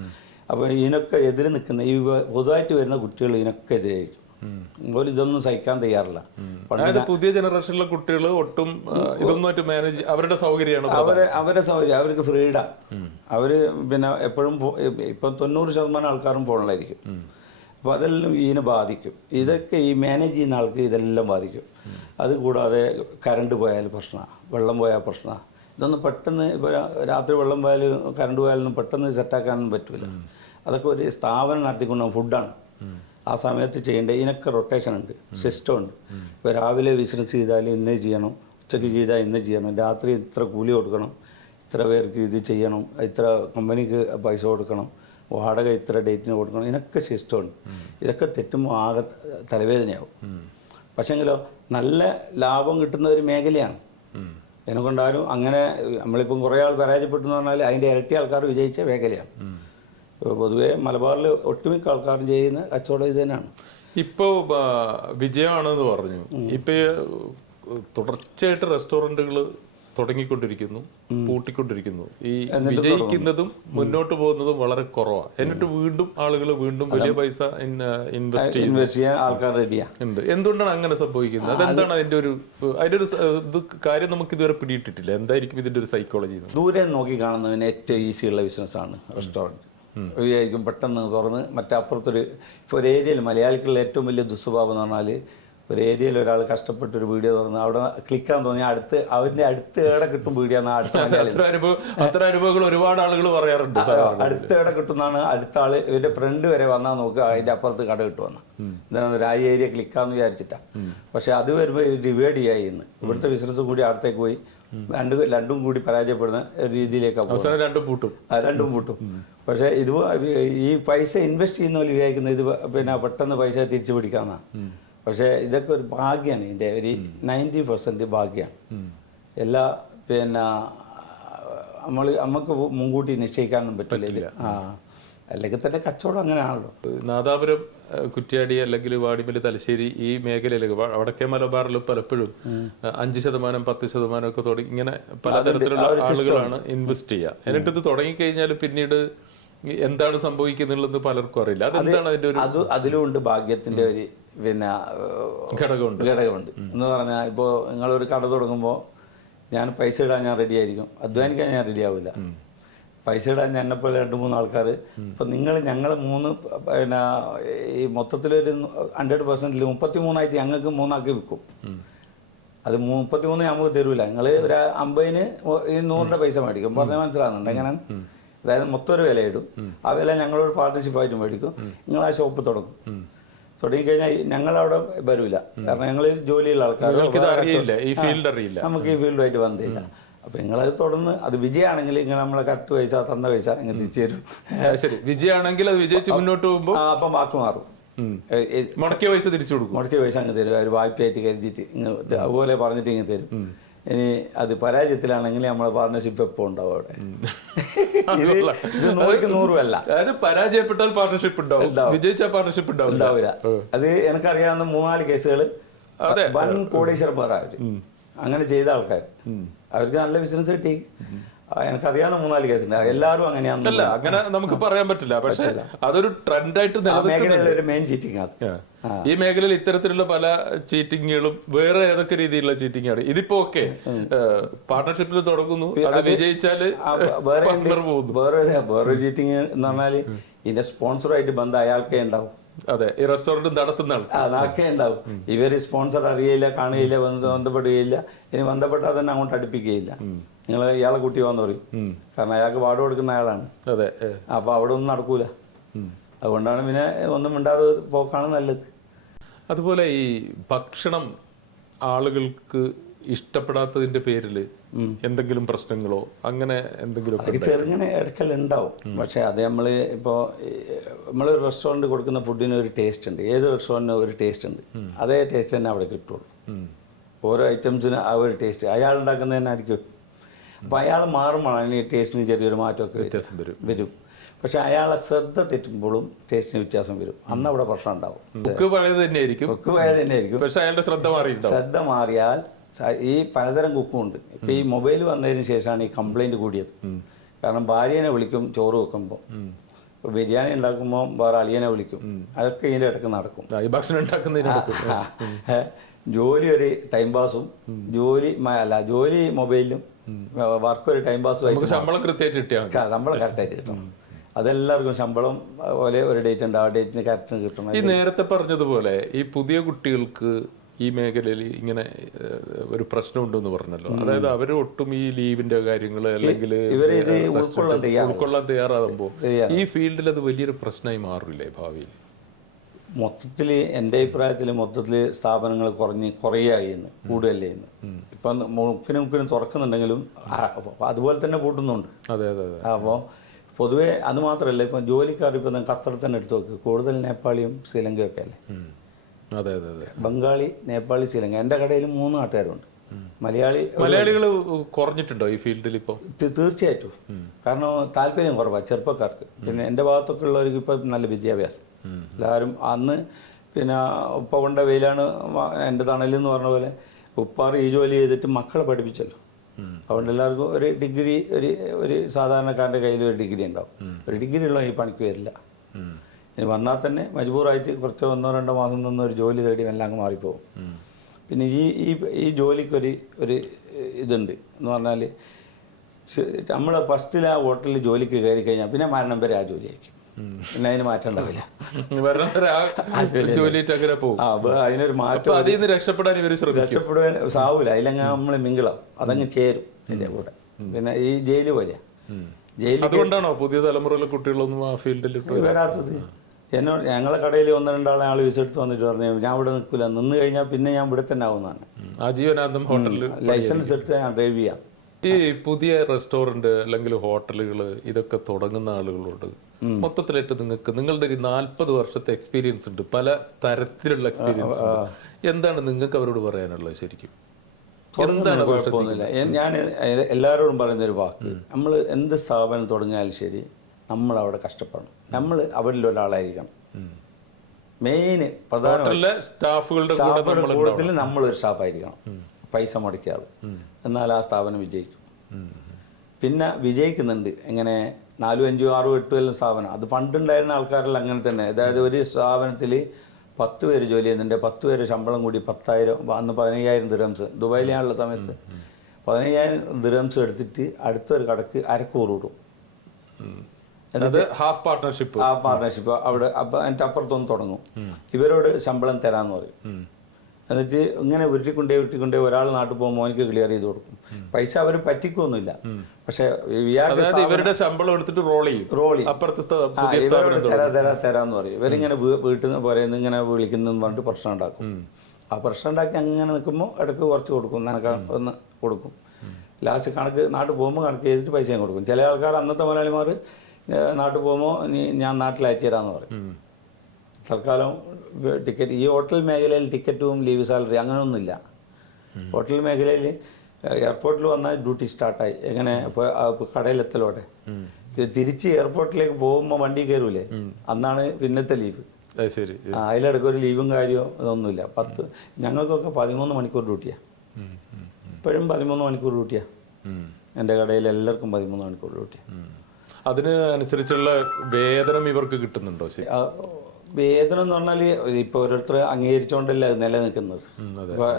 അപ്പോൾ ഇതിനൊക്കെ എതിരെ നിൽക്കുന്ന ഈ പൊതുവായിട്ട് വരുന്ന കുട്ടികൾ ഇതിനൊക്കെ എതിരായിരിക്കും. പോലും ഇതൊന്നും സഹിക്കാൻ തയ്യാറില്ല. അതായത് പുതിയ ജനറേഷനിലെ കുട്ടികൾ ഒട്ടും ഇതൊന്നുമായിട്ട് മാനേജ് അവരുടെ സൗകര്യമാണ് അവരുടെ സൗകര്യം, അവർക്ക് ഫ്രീഡം. അവര് പിന്നെ എപ്പോഴും ഇപ്പം 90% ആൾക്കാരും ഫോണിലായിരിക്കും. അപ്പോൾ അതെല്ലാം ഇതിനെ ബാധിക്കും. ഇതൊക്കെ ഈ മാനേജ് ചെയ്യുന്ന ആൾക്ക് ഇതെല്ലാം ബാധിക്കും. അതുകൂടാതെ കറണ്ട് പോയാൽ പ്രശ്നമാണ്, വെള്ളം പോയാൽ പ്രശ്നമാണ്. ഇതൊന്നും പെട്ടെന്ന് ഇപ്പോൾ രാത്രി വെള്ളം പോയാലും കറണ്ട് പോയാലൊന്നും പെട്ടെന്ന് സെറ്റാക്കാനൊന്നും പറ്റില്ല. അതൊക്കെ ഒരു സ്ഥാപനം നടത്തിക്കൊണ്ട ഫുഡാണ്. ആ സമയത്ത് ചെയ്യേണ്ടത് ഇതിനൊക്കെ റൊട്ടേഷൻ ഉണ്ട്, സിസ്റ്റം ഉണ്ട്. ഇപ്പോൾ രാവിലെ ബിസിനസ് ചെയ്താൽ ഇന്നേ ചെയ്യണം, ഉച്ചയ്ക്ക് ചെയ്താൽ ഇന്നേ ചെയ്യണം, രാത്രി ഇത്ര കൂലി കൊടുക്കണം, ഇത്ര പേർക്ക് ഇത് ചെയ്യണം, ഇത്ര കമ്പനിക്ക് പൈസ കൊടുക്കണം, വാടക ഇത്ര ഡേറ്റിന് കൊടുക്കണം. ഇതിനൊക്കെ സിസ്റ്റമുണ്ട്. ഇതൊക്കെ തെറ്റുമ്പോൾ ആകെ തലവേദനയാവും. പക്ഷേങ്കിലോ നല്ല ലാഭം കിട്ടുന്ന ഒരു മേഖലയാണ്. ഇതിനെക്കൊണ്ടാരും അങ്ങനെ നമ്മളിപ്പം കുറേ ആൾ പരാജയപ്പെട്ടു എന്ന് പറഞ്ഞാൽ അതിൻ്റെ ഇരട്ടി ആൾക്കാർ വിജയിച്ച മേഖലയാണ്. പൊതുവേ മലബാറിൽ ഒട്ടുമിക്ക ആൾക്കാരും ചെയ്യുന്ന കച്ചവടം ഇത് തന്നെയാണ്. ഇപ്പോൾ വിജയമാണെന്ന് പറഞ്ഞു. ഇപ്പൊ തുടർച്ചയായിട്ട് റെസ്റ്റോറൻറ്റുകൾ തുടങ്ങിക്കൊണ്ടിരിക്കുന്നു, പൂട്ടിക്കൊണ്ടിരിക്കുന്നു. ഈ വിജയിക്കുന്നതും മുന്നോട്ട് പോകുന്നതും വളരെ കുറവാണ്. എന്നിട്ട് വീണ്ടും ആളുകൾ വീണ്ടും വലിയ പൈസ ഇൻവെസ്റ്റ് ചെയ്യാൻ ആൾക്കാർ റെഡിയാണ്. എന്തുകൊണ്ടാണ് അങ്ങനെ സംഭവിക്കുന്നത്? അതെന്താണ് അതിന്റെ ഒരു ഇത് കാര്യം നമുക്ക് ഇതുവരെ പിടിയിട്ടിട്ടില്ല. എന്തായിരിക്കും ഇതിന്റെ ഒരു സൈക്കോളജി? ദൂരെ നോക്കി കാണുന്നതിന് ഏറ്റവും ഈസിയുള്ള ബിസിനസ്സാണ് റെസ്റ്റോറൻറ്റ്. വിചാരിക്കും പെട്ടെന്ന് തുറന്ന് മറ്റപ്പുറത്തൊരു ഇപ്പോൾ ഒരു ഏരിയയിൽ മലയാളിക്കുള്ള ഏറ്റവും വലിയ ദുസ്വഭാവം എന്ന് പറഞ്ഞാൽ ഒരു ഏരിയയിൽ ഒരാൾ കഷ്ടപ്പെട്ടൊരു വീഡിയോ തുറന്ന് അവിടെ ക്ലിക്കാൻ തോന്നി അവരുടെ അടുത്ത് ഏടെ കിട്ടും വീഡിയോ അത്ര അനുഭവങ്ങൾ ഒരുപാട് ആളുകൾ പറയാറുണ്ട്. അടുത്ത ഏടെ കിട്ടുന്നതാണ് അടുത്ത ആള് ഇവരുടെ ഫ്രണ്ട് വരെ വന്നാൽ നോക്കുക അതിന്റെ അപ്പുറത്ത് കട കിട്ടുമെന്ന്. എന്താണ് ആ ഏരിയ ക്ലിക്കാന്ന് വിചാരിച്ചിട്ടാണ്. പക്ഷെ അത് വരുമ്പോൾ ഡിവൈഡ് ചെയ്യായിരുന്നു. ഇവിടുത്തെ ബിസിനസ് കൂടി അടുത്തേക്ക് പോയി രണ്ടും കൂടി പരാജയപ്പെടുന്ന രീതിയിലേക്ക് രണ്ടും പൂട്ടും. പക്ഷെ ഇത് ഈ പൈസ ഇൻവെസ്റ്റ് ചെയ്യുന്ന പോലെ വിചാരിക്കുന്നത് ഇത് പിന്നെ പെട്ടെന്ന് പൈസ തിരിച്ചു പിടിക്കാമെന്നാണ്. പക്ഷേ ഇതൊക്കെ ഒരു ഭാഗ്യമാണ്. ഇതിൻ്റെ ഒരു 90% ഭാഗ്യമാണ്. എല്ലാ പിന്നെ നമുക്ക് മുൻകൂട്ടി നിശ്ചയിക്കാനൊന്നും പറ്റില്ല. അല്ലെങ്കിൽ തന്നെ കച്ചവടം അങ്ങനെയാണല്ലോ. നാദാപുരം, കുറ്റ്യാടി അല്ലെങ്കിൽ വാടിമല്ലി, തലശ്ശേരി ഈ മേഖലയിലേക്ക് വടക്കേ മലബാറിൽ പലപ്പോഴും 5%, 10% ഒക്കെ തുടങ്ങി ഇങ്ങനെ പലതരത്തിലുള്ള ആളുകളാണ് ഇൻവെസ്റ്റ് ചെയ്യുക. എന്നിട്ട് ഇത് തുടങ്ങിക്കഴിഞ്ഞാൽ പിന്നീട് എന്താണ് സംഭവിക്കുന്നുള്ളത് പലർക്കും അറിയില്ല. അതെന്താണ് അതിന്റെ ഒരു അതിലുണ്ട് ഭാഗ്യത്തിന്റെ ഒരു പിന്നെ ഘടകമുണ്ട് എന്ന് പറഞ്ഞാൽ ഇപ്പോൾ നിങ്ങളൊരു കട തുടങ്ങുമ്പോൾ ഞാൻ പൈസ ഇടാൻ ഞാൻ റെഡി ആയിരിക്കും, അധ്വാനിക്കാൻ ഞാൻ റെഡി ആവില്ല. പൈസ ഇടാൻ എന്നെപ്പോലെ 2-3 ആൾക്കാർ. ഇപ്പം ഞങ്ങൾ 3 പിന്നെ ഈ മൊത്തത്തിലൊരു 100%-ൽ 33 ഞങ്ങൾക്ക് 3 ആക്കി വിൽക്കും. അത് 33 നമുക്ക് തരൂല. നിങ്ങൾ ഒരു 50-ന് 100 പൈസ മേടിക്കും. പറഞ്ഞാൽ മനസ്സിലാകുന്നുണ്ട് എങ്ങനെ? അതായത് മൊത്തം ഒരു വില ഇടും. ആ വില ഞങ്ങളോട് പാർട്ട്ണർഷിപ്പായിട്ട് മേടിക്കും. നിങ്ങൾ ആ ഷോപ്പ് തുടങ്ങും. തുടങ്ങിക്കഴിഞ്ഞാൽ ഞങ്ങളവിടെ വരില്ല. കാരണം ഞങ്ങൾ ജോലിയുള്ള ആൾക്കാർ, നമുക്ക് ഈ ഫീൽഡുമായിട്ട് ബന്ധമില്ല. അപ്പൊ നിങ്ങളത് തുടർന്ന് അത് വിജയമാണെങ്കിൽ ഇങ്ങനെ നമ്മളെ കറക്റ്റ് പൈസ തന്ന പൈസ ഇങ്ങനെ തിരിച്ചു തരും. ശരി, വിജയമാണെങ്കിൽ അത് വിജയിച്ച് മുന്നോട്ട് പോകുമ്പോൾ അപ്പം വാക്ക് മാറും. മുടക്കിയ പൈസ തിരിച്ചു കൊടുക്കും. മുടക്കിയ പൈസ അങ്ങ് തരും. ഒരു വായ്പയായിട്ട് കരുതിയിട്ട് അതുപോലെ പറഞ്ഞിട്ട് ഇങ്ങനെ തരും. ഇനി അത് പരാജയത്തിലാണെങ്കിൽ നമ്മളെ പാർട്ണർഷിപ്പ് എപ്പോൾ ഉണ്ടാവും അവിടെ. 100% അല്ല. അതായത് പരാജയപ്പെട്ടാൽ പാർട്ണർഷിപ്പ് ഉണ്ടാവും, വിജയിച്ചാൽ പാർട്ണർഷിപ്പ് ഉണ്ടാവില്ല. അത് എനിക്കറിയാവുന്ന 3-4 കേസുകൾ വൻ കോടീശ്വരന്മാരാണ് അങ്ങനെ ചെയ്ത ആൾക്കാർ. അവർക്ക് നല്ല ബിസിനസ് കിട്ടി. എനിക്കറിയാവുന്ന 3-4 കേസുണ്ട്. എല്ലാവരും അങ്ങനെയാണെന്നല്ല, അങ്ങനെ നമുക്ക് പറയാൻ പറ്റില്ല. പക്ഷെ അതൊരു ട്രെൻഡായിട്ട് നിലനിൽക്കുന്ന മെയിൻ ചീറ്റിംഗ് ആണ്. ഈ മേഖലയിൽ ഇത്തരത്തിലുള്ള പല ചീറ്റിങ്ങുകളും വേറെ ഏതൊക്കെ രീതിയിലുള്ള ചീറ്റിംഗ് ആണ്. ഇതിപ്പോ ഓക്കെ പാർട്ണർഷിപ്പിൽ തുടങ്ങുന്നു, അത് വിജയിച്ചാല് വേറെ ചീറ്റിംഗ് എന്ന് പറഞ്ഞാല് ഇതിന്റെ സ്പോൺസറുമായിട്ട് ബന്ധം അയാൾക്കേ ഉണ്ടാവും. അതെ, ഈ റെസ്റ്റോറന്റ് നടത്തുന്ന ആൾക്കേ ഉണ്ടാവും. ഇവര് സ്പോൺസർ അറിയില്ല, കാണുകയില്ല, ബന്ധപ്പെടുകയില്ല. ഇനി ബന്ധപ്പെട്ടാൽ തന്നെ അങ്ങോട്ട് അടുപ്പിക്കുകയില്ല. നിങ്ങൾ ഇയാളെ കുട്ടി വന്നു പറയും. കാരണം അയാൾക്ക് വാടക കൊടുക്കുന്ന അയാളാണ്. അതെ, അപ്പൊ അവിടെ ഒന്നും നടക്കൂല. അതുകൊണ്ടാണ് പിന്നെ ഒന്നും മിണ്ടാതെ പോക്കാണ് നല്ലത്. അതുപോലെ ഈ ഭക്ഷണം ആളുകൾക്ക് ഇഷ്ടപ്പെടാത്തതിന്റെ പേരിൽ എന്തെങ്കിലും പ്രശ്നങ്ങളോ അങ്ങനെ എന്തെങ്കിലും ചെറുങ്ങനെ ഇടയ്ക്കെല്ലാം ഉണ്ടാവും. പക്ഷെ അത് നമ്മളൊരു റെസ്റ്റോറൻറ്റ് കൊടുക്കുന്ന ഫുഡിന് ഒരു ടേസ്റ്റ് ഉണ്ട്. ഏത് റെസ്റ്റോറൻറ്റിനും ഒരു ടേസ്റ്റ് ഉണ്ട്. അതേ ടേസ്റ്റ് തന്നെ അവിടെ കിട്ടുള്ളൂ. ഓരോ ഐറ്റംസിന് ആ ഒരു ടേസ്റ്റ് അയാൾ ഉണ്ടാക്കുന്നത് തന്നെ ആയിരിക്കും. അപ്പം അയാൾ മാറുമ്പോൾ അതിന് ടേസ്റ്റിന് ചെറിയൊരു മാറ്റമൊക്കെ വ്യത്യാസം വരും. പക്ഷെ അയാളെ ശ്രദ്ധ തെറ്റുമ്പോഴും ടേസ്റ്റിന് വ്യത്യാസം വരും. അന്ന് അവിടെ പ്രശ്നം ഉണ്ടാവും. പഴയത് തന്നെയായിരിക്കും. പക്ഷെ അയാളുടെ ശ്രദ്ധ മാറിയാൽ ഈ പലതരം കുക്കുമുണ്ട്. ഇപ്പം ഈ മൊബൈൽ വന്നതിന് ശേഷമാണ് ഈ കംപ്ലൈൻറ്റ് കൂടിയത്. കാരണം ഭാര്യനെ വിളിക്കും ചോറ് വെക്കുമ്പോൾ, ബിരിയാണി ഉണ്ടാക്കുമ്പോൾ വേറെ അളിയനെ വിളിക്കും, അതൊക്കെ ഇതിൻ്റെ ഇടയ്ക്ക് നടക്കും. ഈ ഭക്ഷണം ഉണ്ടാക്കുന്നതിന് ജോലി ഒരു ടൈം പാസും, ജോലി മൊബൈലിലും, വർക്ക് ഒരു ടൈം പാസും. ശമ്പളം കൃത്യമായിട്ട് കിട്ടിയാൽ ശമ്പളം കറക്റ്റായിട്ട് കിട്ടണം. അതെല്ലാവർക്കും ശമ്പളം പോലെ ഒരു ഡേറ്റ് ഉണ്ട്, ആ ഡേറ്റിന് കറക്റ്റിന് കിട്ടണം. ഈ നേരത്തെ പറഞ്ഞതുപോലെ ഈ പുതിയ കുട്ടികൾക്ക് ഈ മേഖലയിൽ ഇങ്ങനെ ഒരു പ്രശ്നമുണ്ടെന്ന് പറഞ്ഞല്ലോ. അതായത് അവർ ഒട്ടും ഈ ലീവിന്റെ കാര്യങ്ങൾ അല്ലെങ്കിൽ ഉൾക്കൊള്ളാൻ തയ്യാറാകുമ്പോൾ ഈ ഫീൽഡിൽ അത് വലിയൊരു പ്രശ്നമായി മാറില്ലേ ഭാവിയിൽ? മൊത്തത്തിൽ എൻ്റെ അഭിപ്രായത്തിൽ മൊത്തത്തിൽ സ്ഥാപനങ്ങൾ കുറയായിന്ന് കൂടുതലേ ഇന്ന്. ഇപ്പം മുക്കിനും തുറക്കുന്നുണ്ടെങ്കിലും അതുപോലെ തന്നെ പൂട്ടുന്നുണ്ട്. അതെ അതെ അതെ. അപ്പോൾ പൊതുവേ അത് മാത്രമല്ല, ഇപ്പം ജോലിക്കാർ ഇപ്പം ഖത്തറിൽ തന്നെ എടുത്തു നോക്ക്, കൂടുതൽ നേപ്പാളിയും ശ്രീലങ്കയൊക്കെ അല്ലേ. അതെ അതെ അതെ. ബംഗാളി, നേപ്പാളി, ശ്രീലങ്ക. എൻ്റെ കടയിൽ 3 നാട്ടുകാരുണ്ട്. മലയാളികൾ കുറഞ്ഞിട്ടുണ്ടോ ഈ ഫീൽഡിൽ ഇപ്പോൾ? തീർച്ചയായിട്ടും. കാരണം താല്പര്യം കുറവാണ് ചെറുപ്പക്കാർക്ക്. പിന്നെ എൻ്റെ ഭാഗത്തൊക്കെ ഉള്ളവർക്ക് ഇപ്പം നല്ല വിദ്യാഭ്യാസം. എല്ലാവരും അന്ന് പിന്നെ ഉപ്പ കൊണ്ട വെയിലാണ് എൻ്റെ തണലെന്ന് പറഞ്ഞ പോലെ ഉപ്പാറ് ഈ ജോലി ചെയ്തിട്ട് മക്കളെ പഠിപ്പിച്ചല്ലോ. അതുകൊണ്ട് എല്ലാവർക്കും ഒരു ഡിഗ്രി, ഒരു സാധാരണക്കാരൻ്റെ കയ്യിൽ ഒരു ഡിഗ്രി ഉണ്ടാവും. ഒരു ഡിഗ്രി ഉള്ള ഈ പണിക്ക് വരില്ല. ഇനി വന്നാൽ തന്നെ മജബൂറായിട്ട് കുറച്ച് 1-2 മാസം നിന്ന് ഒരു ജോലി തേടി എല്ലാം അങ്ങ് മാറിപ്പോകും. പിന്നെ ഈ ജോലിക്കൊരു ഇതുണ്ട് എന്ന് പറഞ്ഞാൽ, നമ്മൾ ഫസ്റ്റിൽ ആ ഹോട്ടലിൽ ജോലിക്ക് കയറി കഴിഞ്ഞാൽ പിന്നെ മരണം വരെ ആ ജോലിയായിരിക്കും. പിന്നെ അതിന് മാറ്റം ഉണ്ടാവില്ല. അതിനൊരു മാറ്റം, രക്ഷപ്പെടാൻ സാവൂല. അതിലങ്ങ് നമ്മൾ മിങ്കിളാം, അതങ്ങ് ചേരും എൻ്റെ കൂടെ. പിന്നെ ഈ ജയില് പോലെയാ. അതുകൊണ്ടാണോ പുതിയ തലമുറയിലെ കുട്ടികളൊന്നും ആ ഫീൽഡിൽ വരാത്തത്? എന്നോട് ഞങ്ങളെ കടയിൽ 1-2 ആൾ വിസ എടുത്ത് വന്നിട്ട് പറഞ്ഞു, ഞാൻ ഇവിടെ നിൽക്കില്ല, നിന്ന് കഴിഞ്ഞാൽ പിന്നെ ഞാൻ ഇവിടെ തന്നെ ആവുന്നതാണ്. ആജീവനാന്തം ഹോട്ടലിൽ ലൈസൻസ് എടുത്ത് ഞാൻ ഡ്രൈവ് ചെയ്യാം. ഈ പുതിയ റെസ്റ്റോറന്റ് അല്ലെങ്കിൽ ഹോട്ടലുകൾ ഇതൊക്കെ തുടങ്ങുന്ന ആളുകളോട് മൊത്തത്തിലായിട്ട് നിങ്ങളുടെ ഒരു 40 വർഷത്തെ എക്സ്പീരിയൻസ് ഉണ്ട്, പല തരത്തിലുള്ള എക്സ്പീരിയൻസ് ഉണ്ട്. എന്താണ് നിങ്ങൾക്ക് അവരോട് പറയാനുള്ളത് ശരിക്കും? എന്താണ് കുഴപ്പമൊന്നുമില്ല. ഞാൻ എല്ലാവരോടും പറയുന്നൊരു വാക്ക്, നമ്മൾ എന്ത് സ്ഥാപനം തുടങ്ങിയാലും ശരി, നമ്മൾ അവിടെ കഷ്ടപ്പെടണം. നമ്മൾ അവരിൽ ഒരാളായിരിക്കണം. മെയിൻ പ്രധാന സ്റ്റാഫുകളുടെ കൂട്ടത്തിൽ നമ്മളൊരു സ്റ്റാഫായിരിക്കണം, പൈസ മുടക്കിയാൽ. എന്നാൽ ആ സ്ഥാപനം വിജയിക്കും. പിന്നെ വിജയിക്കുന്നുണ്ട് എങ്ങനെ? 4, 5, 6, 8 എല്ലാം സ്ഥാപനം. അത് പണ്ടുണ്ടായിരുന്ന ആൾക്കാരെല്ലാം അങ്ങനെ തന്നെ. അതായത് ഒരു സ്ഥാപനത്തിൽ 10 പേര് ജോലി ചെയ്യുന്നുണ്ട്. 10 പേര് ശമ്പളം കൂടി 10,000, അന്ന് 15,000 ദിർഹംസ്. ദുബായിലാണുള്ള സമയത്ത് 15,000 ദിർഹംസ് എടുത്തിട്ട് അടുത്തൊരു കടക്ക് അരക്കൂറ് ഇടും. ഹാഫ് പാർട്ട്ണർഷിപ്പ് അവിടെ. അപ്പം അതിൻ്റെ അപ്പുറത്തൊന്ന് തുടങ്ങും. ഇവരോട് ശമ്പളം തരാമെന്ന് പറയും. എന്നിട്ട് ഇങ്ങനെ ഉരുട്ടിക്കൊണ്ടേ ഒരാൾ നാട്ടിൽ പോകുമ്പോൾ മോനിക്ക് ക്ലിയർ ചെയ്ത് കൊടുക്കും. പൈസ അവർ പറ്റിക്കൊന്നുമില്ല. പക്ഷെ ഇവരുടെ ശമ്പളം എടുത്തിട്ട് റോൾ ചെയ്യും. തരാന്ന് പറയും. ഇവരിങ്ങനെ വീട്ടിൽ നിന്ന് പറയുന്നത് ഇങ്ങനെ വിളിക്കുന്നെന്ന് പറഞ്ഞിട്ട് പ്രശ്നം ഉണ്ടാക്കും. ആ പ്രശ്നം ഉണ്ടാക്കി അങ്ങനെ നിൽക്കുമ്പോൾ ഇടയ്ക്ക് കുറച്ച് കൊടുക്കും, ഒന്ന് കൊടുക്കും. ലാസ്റ്റ് നാട്ടിൽ പോകുമ്പോൾ കണക്ക് ചെയ്തിട്ട് പൈസയും കൊടുക്കും. ചില ആൾക്കാർ, അന്നത്തെ മലയാളിമാർ നാട്ടിൽ പോകുമ്പോൾ ഞാൻ നാട്ടിൽ അയച്ചു തരാമെന്ന് പറയും. തൽക്കാലം ടിക്കറ്റ്, ഈ ഹോട്ടൽ മേഖലയിൽ ടിക്കറ്റും ലീവ് സാലറി അങ്ങനെയൊന്നുമില്ല. ഹോട്ടൽ മേഖലയിൽ എയർപോർട്ടിൽ വന്നാൽ ഡ്യൂട്ടി സ്റ്റാർട്ടായി. എങ്ങനെ ഇപ്പോൾ കടയിലെത്തലോടെ തിരിച്ച് എയർപോർട്ടിലേക്ക് പോകുമ്പോൾ വണ്ടി കയറൂലേ, അന്നാണ് പിന്നത്തെ ലീവ്. അതിലിടയ്ക്ക് ഒരു ലീവും കാര്യമോ ഇതൊന്നുമില്ല. ഞങ്ങൾക്കൊക്കെ 13 മണിക്കൂർ ഡ്യൂട്ടിയാണ്. ഇപ്പോഴും 13 മണിക്കൂർ ഡ്യൂട്ടിയാണ്. എൻ്റെ കടയിൽ എല്ലാവർക്കും 13 മണിക്കൂർ ഡ്യൂട്ടിയാണ്. അതിന് അനുസരിച്ചുള്ള വേതനം ഇവർക്ക് കിട്ടുന്നുണ്ടോ? വേതനം എന്ന് പറഞ്ഞാൽ ഇപ്പോൾ ഓരോരുത്തർ അംഗീകരിച്ചുകൊണ്ടല്ലേ അത് നിലനിൽക്കുന്നത്.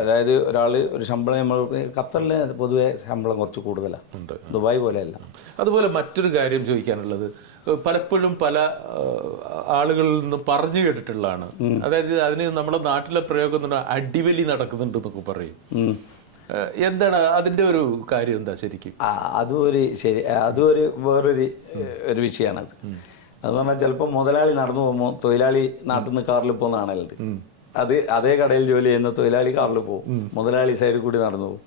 അതായത് ഒരാൾ ഒരു ശമ്പളം, നമ്മൾ ഖത്തറിൽ പൊതുവെ ശമ്പളം കുറച്ച് കൂടുതലാണ്, ദുബായ് പോലെയല്ല. അതുപോലെ മറ്റൊരു കാര്യം ചോദിക്കാനുള്ളത്, പലപ്പോഴും പല ആളുകളിൽ നിന്ന് പറഞ്ഞു കേട്ടിട്ടുള്ളതാണ്. അതായത് അതിന് നമ്മുടെ നാട്ടിലെ പ്രയോഗം എന്ന് പറഞ്ഞാൽ അടിവലി നടക്കുന്നുണ്ടെന്നൊക്കെ പറയും. എന്താണ് അതിന്റെ ഒരു കാര്യം? എന്താ ശരിക്കും? അതും വേറൊരു വിഷയമാണത്. അതെന്ന് പറഞ്ഞാൽ ചിലപ്പോൾ മുതലാളി നടന്നു പോകുമ്പോൾ തൊഴിലാളി നാട്ടിൽ നിന്ന് കാറിൽ പോകുന്ന കാണലുണ്ട്. അതേ കടയിൽ ജോലി ചെയ്യുന്ന തൊഴിലാളി കാറിൽ പോകും, മുതലാളി സൈഡിൽ കൂടി നടന്നു പോകും.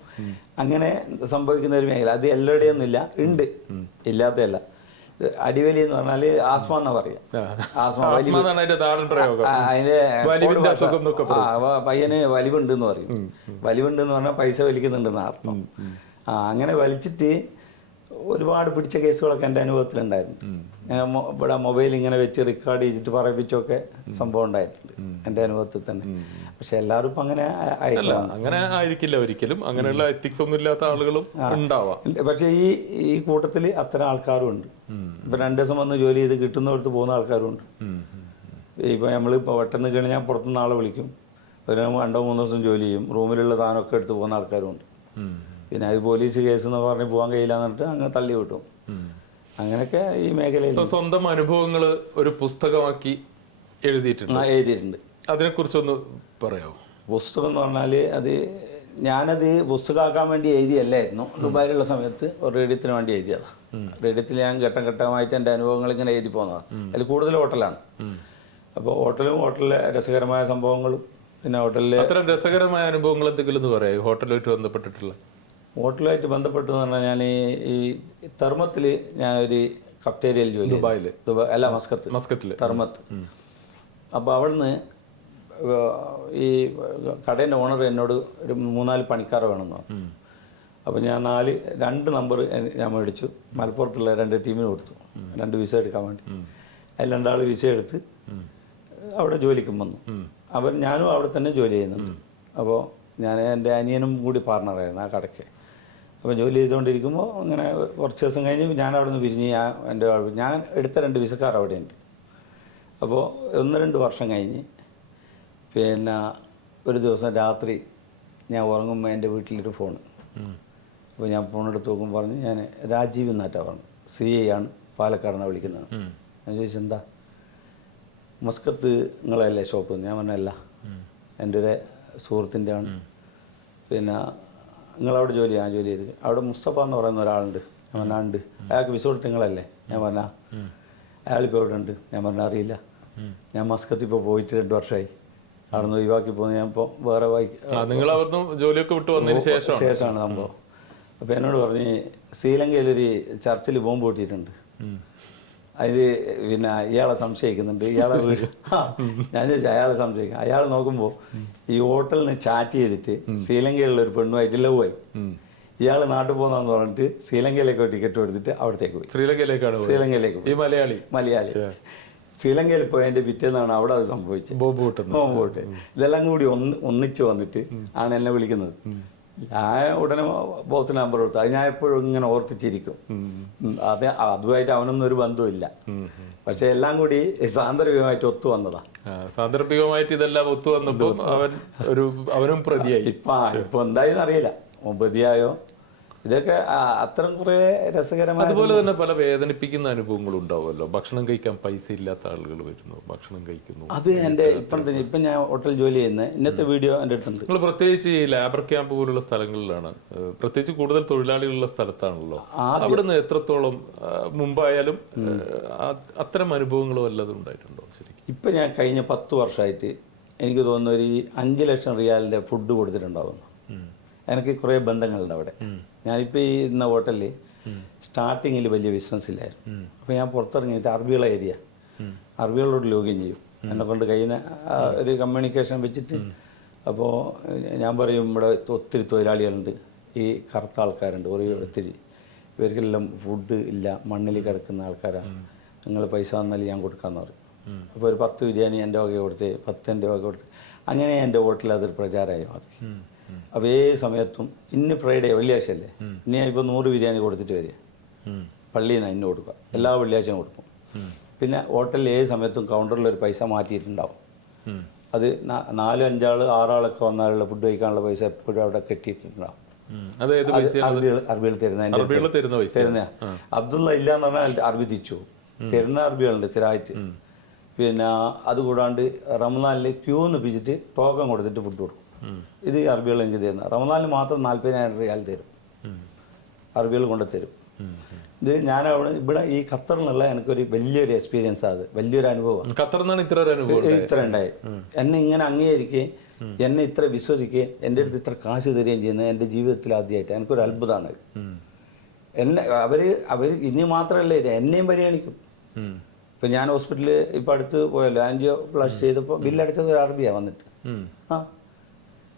അങ്ങനെ സംഭവിക്കുന്ന ഒരു മേഖല. അത് എല്ലാവരുടെയും ഒന്നുമില്ല, ഉണ്ട്, ഇല്ലാത്തതല്ല. അടിവലി എന്ന് പറഞ്ഞാൽ ആസ്മ എന്നാ പറയാ. പയ്യന് വലിവുണ്ട് എന്ന് പറയും. വലിവുണ്ട് എന്ന് പറഞ്ഞാൽ പൈസ വലിക്കുന്നുണ്ടെന്ന് അർത്ഥം. അങ്ങനെ വലിച്ചിട്ട് ഒരുപാട് പിടിച്ച കേസുകളൊക്കെ എൻ്റെ അനുഭവത്തിലുണ്ടായിരുന്നു. ഇവിടെ മൊബൈൽ ഇങ്ങനെ വെച്ച് റെക്കോർഡ് ചെയ്തിട്ട് പറയിപ്പിച്ചൊക്കെ സംഭവം ഉണ്ടായിട്ടുണ്ട് എൻ്റെ അനുഭവത്തിൽ തന്നെ. പക്ഷെ എല്ലാവരും ഇപ്പം അങ്ങനെ അല്ല, അങ്ങനെ ആയിരിക്കില്ല ഒരിക്കലും. അങ്ങനെയുള്ള എത്തിക്സ് ഒന്നും ഇല്ലാത്ത ആളുകളും ഉണ്ടാവാം. പക്ഷെ ഈ കൂട്ടത്തിൽ അത്തരം ആൾക്കാരും ഉണ്ട്. ഇപ്പം 2 ദിവസം വന്ന് ജോലി ചെയ്ത് കിട്ടുന്നിടത്ത് പോകുന്ന ആൾക്കാരും ഉണ്ട്. ഇപ്പം നമ്മളിപ്പോൾ പെട്ടെന്ന് കഴിഞ്ഞാൽ പുറത്തുനിന്ന് ആളെ വിളിക്കും, ഒരു 2-3 ദിവസം ജോലി ചെയ്യും, റൂമിലുള്ള സാധനമൊക്കെ എടുത്ത് പോകുന്ന ആൾക്കാരും ഉണ്ട്. പിന്നെ അത് പോലീസ് കേസ് എന്ന് പറഞ്ഞ് പോകാൻ കഴിയില്ല എന്നിട്ട് അങ്ങനെ തള്ളി വിട്ടും. അങ്ങനെയൊക്കെ ഈ മേഖലയിൽ സ്വന്തം അനുഭവങ്ങൾ ഒരു പുസ്തകമാക്കി എഴുതിയിട്ടുണ്ട്. അതിനെക്കുറിച്ചൊന്ന് പറയാമോ? പുസ്തകം എന്ന് പറഞ്ഞാൽ ഞാനത് പുസ്തകമാക്കാൻ വേണ്ടി എഴുതിയല്ലായിരുന്നു. ദുബായിലുള്ള സമയത്ത് ഒരു റേഡിയത്തിന് വേണ്ടി എഴുതിയതാണ്. റേഡിയത്തിൽ ഞാൻ ഘട്ടം ഘട്ടമായിട്ട് എൻ്റെ അനുഭവങ്ങൾ ഇങ്ങനെ എഴുതി പോകുന്നതാണ്. അതിൽ കൂടുതൽ ഹോട്ടലാണ്. അപ്പോൾ ഹോട്ടലിലെ രസകരമായ സംഭവങ്ങളും പിന്നെ ഹോട്ടലിലെ അത്തരം രസകരമായ അനുഭവങ്ങൾ എന്തെങ്കിലും ഒന്ന് പറയാം ഹോട്ടലുമായിട്ട് ബന്ധപ്പെട്ടിട്ടുള്ള? ഹോട്ടലുമായിട്ട് ബന്ധപ്പെട്ട് എന്ന് പറഞ്ഞാൽ ഞാൻ ഈ തെർമത്തിൽ ഞാൻ ഒരു കഫ്റ്റേരിയയിൽ ജോലി ദുബായിൽ അല്ല മസ്കത്തിൽ തെർമത്ത്. അപ്പോൾ അവിടുന്ന് ഈ കടേൻ്റെ ഓണർ എന്നോട് ഒരു 3-4 പണിക്കാരെ വേണമെന്ന് പറഞ്ഞു. അപ്പോൾ ഞാൻ 2 നമ്പർ ഞാൻ മേടിച്ചു. മലപ്പുറത്തുള്ള 2 ടീമിന് കൊടുത്തു, 2 വിസ എടുക്കാൻ വേണ്ടി. അതിൽ 2 ആൾ വിസ എടുത്ത് അവിടെ ജോലിക്കും വന്നു. ഞാനും അവിടെ തന്നെ ജോലി ചെയ്യുന്നുണ്ട്. അപ്പോൾ ഞാൻ എൻ്റെ അനിയനും കൂടി പാർട്ണറായിരുന്നു ആ കടയ്ക്ക്. അപ്പോൾ ജോലി ചെയ്തുകൊണ്ടിരിക്കുമ്പോൾ അങ്ങനെ കുറച്ച് ദിവസം കഴിഞ്ഞ് ഞാൻ അവിടെ നിന്ന് പിരിഞ്ഞ് ഞാൻ എടുത്ത 2 വിസക്കാർ അവിടെയുണ്ട്. അപ്പോൾ 1-2 വർഷം കഴിഞ്ഞ് പിന്നെ ഒരു ദിവസം രാത്രി ഞാൻ ഉറങ്ങുമ്പോൾ എൻ്റെ വീട്ടിലൊരു ഫോണ്. അപ്പോൾ ഞാൻ ഫോണെടുത്ത് നോക്കുമ്പോൾ പറഞ്ഞു, ഞാൻ രാജീവ് എന്നാറ്റാ പറഞ്ഞു, CI ആണ്, പാലക്കാടാണ് വിളിക്കുന്നത്. ഞാൻ ചോദിച്ചു എന്താ? മസ്കത്ത് നിങ്ങളല്ലേ ഷോപ്പ്? ഞാൻ പറഞ്ഞല്ല, എൻ്റെ ഒരു സുഹൃത്തിൻ്റെ ആണ്. പിന്നെ നിങ്ങളവിടെ ജോലി ചെയ്ത് അവിടെ മുസ്തഫ എന്ന് പറയുന്ന ഒരാളുണ്ട്. ഞാൻ പറഞ്ഞാൽ ഉണ്ട്. അയാൾക്ക് വിസ കൊടുത്ത് നിങ്ങളല്ലേ? ഞാൻ പറഞ്ഞാൽ അയാളിപ്പോൾ എവിടെ ഉണ്ട്? ഞാൻ പറഞ്ഞാൽ അറിയില്ല. ഞാൻ മസ്കത്ത് ഇപ്പോൾ പോയിട്ട് 2 വർഷമായി. അവിടെ നിന്ന് ഒഴിവാക്കി പോകുന്നത്. ഞാൻ ഇപ്പോൾ വേറെ ജോലിയൊക്കെ വിട്ട് വന്നതിന് ശേഷമാണ് സംഭവം. അപ്പോൾ എന്നോട് പറഞ്ഞ് ശ്രീലങ്കയിലൊരു ചർച്ചിൽ ബോംബ് പൊട്ടിയിട്ടുണ്ട്, അതിൽ പിന്നെ ഇയാളെ സംശയിക്കുന്നുണ്ട്, ഇയാളെ വീട്. ഞാൻ ചോദിച്ചാൽ അയാളെ സംശയിക്കും. അയാൾ നോക്കുമ്പോൾ ഈ ഹോട്ടലിന് ചാറ്റ് ചെയ്തിട്ട് ശ്രീലങ്കയിലുള്ള ഒരു പെണ്ണുമായിട്ട് ലവ് ആയി. ഇയാൾ നാട്ടിൽ പോകുന്നതെന്ന് പറഞ്ഞിട്ട് ശ്രീലങ്കയിലേക്ക് ടിക്കറ്റ് എടുത്തിട്ട് അവിടത്തേക്ക് പോയി. ശ്രീലങ്കയിലേക്ക് പോയി. മലയാളി ശ്രീലങ്കയിൽ പോയതിൻ്റെ പിറ്റേന്നാണ് അവിടെ അത് സംഭവിച്ചത്. ബോംബ് പൊട്ട്. ഇതെല്ലാം കൂടി ഒന്നിച്ച് വന്നിട്ട് ആണ് എന്നെ വിളിക്കുന്നത്. ഞാൻ ഉടനെ ബോസിന് നമ്പർ കൊടുത്തു. അത് ഞാൻ എപ്പോഴും ഇങ്ങനെ ഓർത്തിച്ചിരിക്കും. അതുമായിട്ട് അവനൊന്നും ഒരു ബന്ധമില്ല. പക്ഷെ എല്ലാം കൂടി സാന്ദർഭികമായിട്ട് ഒത്തു വന്നതാ. സാന്ദർഭികമായിട്ട് ഇതെല്ലാം ഒത്തു വന്നപ്പോൾ അവനും പ്രതിയായി. ഇപ്പൊ എന്തായെന്ന് അറിയില്ല, പ്രതിയായോ. ഇതൊക്കെ അത്തരം കുറെ രസകരമായ. അതുപോലെ തന്നെ പല വേദനിപ്പിക്കുന്ന അനുഭവങ്ങളും ഉണ്ടാവുമല്ലോ. ഭക്ഷണം കഴിക്കാൻ പൈസ ഇല്ലാത്ത ആളുകൾ വരുന്നു, ഭക്ഷണം കഴിക്കുന്നു. അത് എൻ്റെ ഇപ്പം ഞാൻ ഹോട്ടൽ ജോലി ചെയ്യുന്ന ഇന്നത്തെ വീഡിയോ എൻ്റെ അടുത്തുണ്ട്. നിങ്ങൾ പ്രത്യേകിച്ച് ഈ ലേബർ ക്യാമ്പ് പോലുള്ള സ്ഥലങ്ങളിലാണ്, പ്രത്യേകിച്ച് കൂടുതൽ തൊഴിലാളികളുള്ള സ്ഥലത്താണല്ലോ. അവിടുന്ന് എത്രത്തോളം മുമ്പായാലും അത്തരം അനുഭവങ്ങളും വല്ലതും ഉണ്ടായിട്ടുണ്ടോ? ശരിക്കും ഇപ്പം ഞാൻ കഴിഞ്ഞ 10 വർഷമായിട്ട് എനിക്ക് തോന്നുന്നു ഒരു 5 ലക്ഷം റിയാലിൻ്റെ ഫുഡ് കൊടുത്തിട്ടുണ്ടാവുന്നു. എനിക്ക് കുറേ ബന്ധങ്ങളുണ്ട് അവിടെ. ഞാനിപ്പോൾ ഈ ഇന്ന ഹോട്ടലിൽ സ്റ്റാർട്ടിങ്ങിൽ വലിയ ബിസിനസ് ഇല്ലായിരുന്നു. അപ്പോൾ ഞാൻ പുറത്തിറങ്ങിയിട്ട് അറബികളോട് ലോഗിൻ ചെയ്യും. എന്നെ കൊണ്ട് കഴിയുന്ന ഒരു കമ്മ്യൂണിക്കേഷൻ വെച്ചിട്ട്. അപ്പോൾ ഞാൻ പറയും, ഇവിടെ ഒത്തിരി തൊഴിലാളികളുണ്ട്, ഈ കറുത്ത ആൾക്കാരുണ്ട് ഒത്തിരി, ഇവർക്കെല്ലാം ഫുഡ് ഇല്ല, മണ്ണിൽ കിടക്കുന്ന ആൾക്കാരാണ്, നിങ്ങൾ പൈസ തന്നാൽ ഞാൻ കൊടുക്കാമെന്ന് പറയും. അപ്പോൾ ഒരു 10 ബിരിയാണി എൻ്റെ വക കൊടുത്ത്, 10 എൻ്റെ വക കൊടുത്ത്, അങ്ങനെ എൻ്റെ ഹോട്ടലിൽ അതൊരു പ്രചാരമായി മാറി. അപ്പോൾ ഏത് സമയത്തും ഇന്ന് ഫ്രൈഡേ വെള്ളിയാഴ്ചയല്ലേ, ഇനി ഞാൻ ഇപ്പോൾ 100 ബിരിയാണി കൊടുത്തിട്ട് വരിക, പള്ളിയിൽ നിന്ന് ഇന്ന് കൊടുക്കുക, എല്ലാ വെള്ളിയാഴ്ചയും കൊടുക്കും. പിന്നെ ഹോട്ടലിൽ ഏത് സമയത്തും കൗണ്ടറിൽ ഒരു പൈസ മാറ്റിയിട്ടുണ്ടാവും. അത് 4-5 ആൾ 6 ആളൊക്കെ വന്നാലുള്ള ഫുഡ് കഴിക്കാനുള്ള പൈസ എപ്പോഴും അവിടെ കെട്ടിയിട്ടുണ്ടാവും. അറബികൾ തരുന്ന അബ്ദുള്ള ഇല്ല എന്ന് പറഞ്ഞാൽ അറബി തിരിച്ചു തരുന്ന അറബികളുണ്ട് സ്ഥിരമായിട്ട്. പിന്നെ അതുകൂടാണ്ട് റമദാനിൽ ക്യൂ നിപ്പിച്ചിട്ട് ടോക്കൺ കൊടുത്തിട്ട് ഫുഡ് കൊടുക്കും. ഇത് അറബികൾ എനിക്ക് തരുന്നത്. റമദാനിൽ മാത്രം 40,000 റിയാൽ തരും, അറബികൾ കൊണ്ടുതരും. ഇത് ഞാൻ ഇവിടെ ഈ ഖത്തറിനുള്ള എനിക്കൊരു വലിയൊരു എക്സ്പീരിയൻസ്, അത് വലിയൊരു അനുഭവമാണ്. ഖത്തറിനാണ് ഇത്ര ഉണ്ടായി. എന്നെ ഇങ്ങനെ അംഗീകരിക്കുകയും എന്നെ ഇത്ര വിശ്വസിക്കുകയും എൻ്റെ അടുത്ത് ഇത്ര കാശ് തരികയും ചെയ്യുന്നത് എൻ്റെ ജീവിതത്തിൽ ആദ്യമായിട്ട് എനിക്കൊരു അത്ഭുതമാണ്. എന്നെ അവർ ഇനി മാത്രമല്ല എന്നെയും പരിഗണിക്കും. ഇപ്പം ഞാൻ ഹോസ്പിറ്റലിൽ ഇപ്പം അടുത്ത് പോയല്ലോ, ആൻജിയോ പ്ലാസ്റ്റ് ചെയ്തപ്പോൾ ബില്ലടിച്ചത് ഒരു അറബിയാണ് വന്നിട്ട്.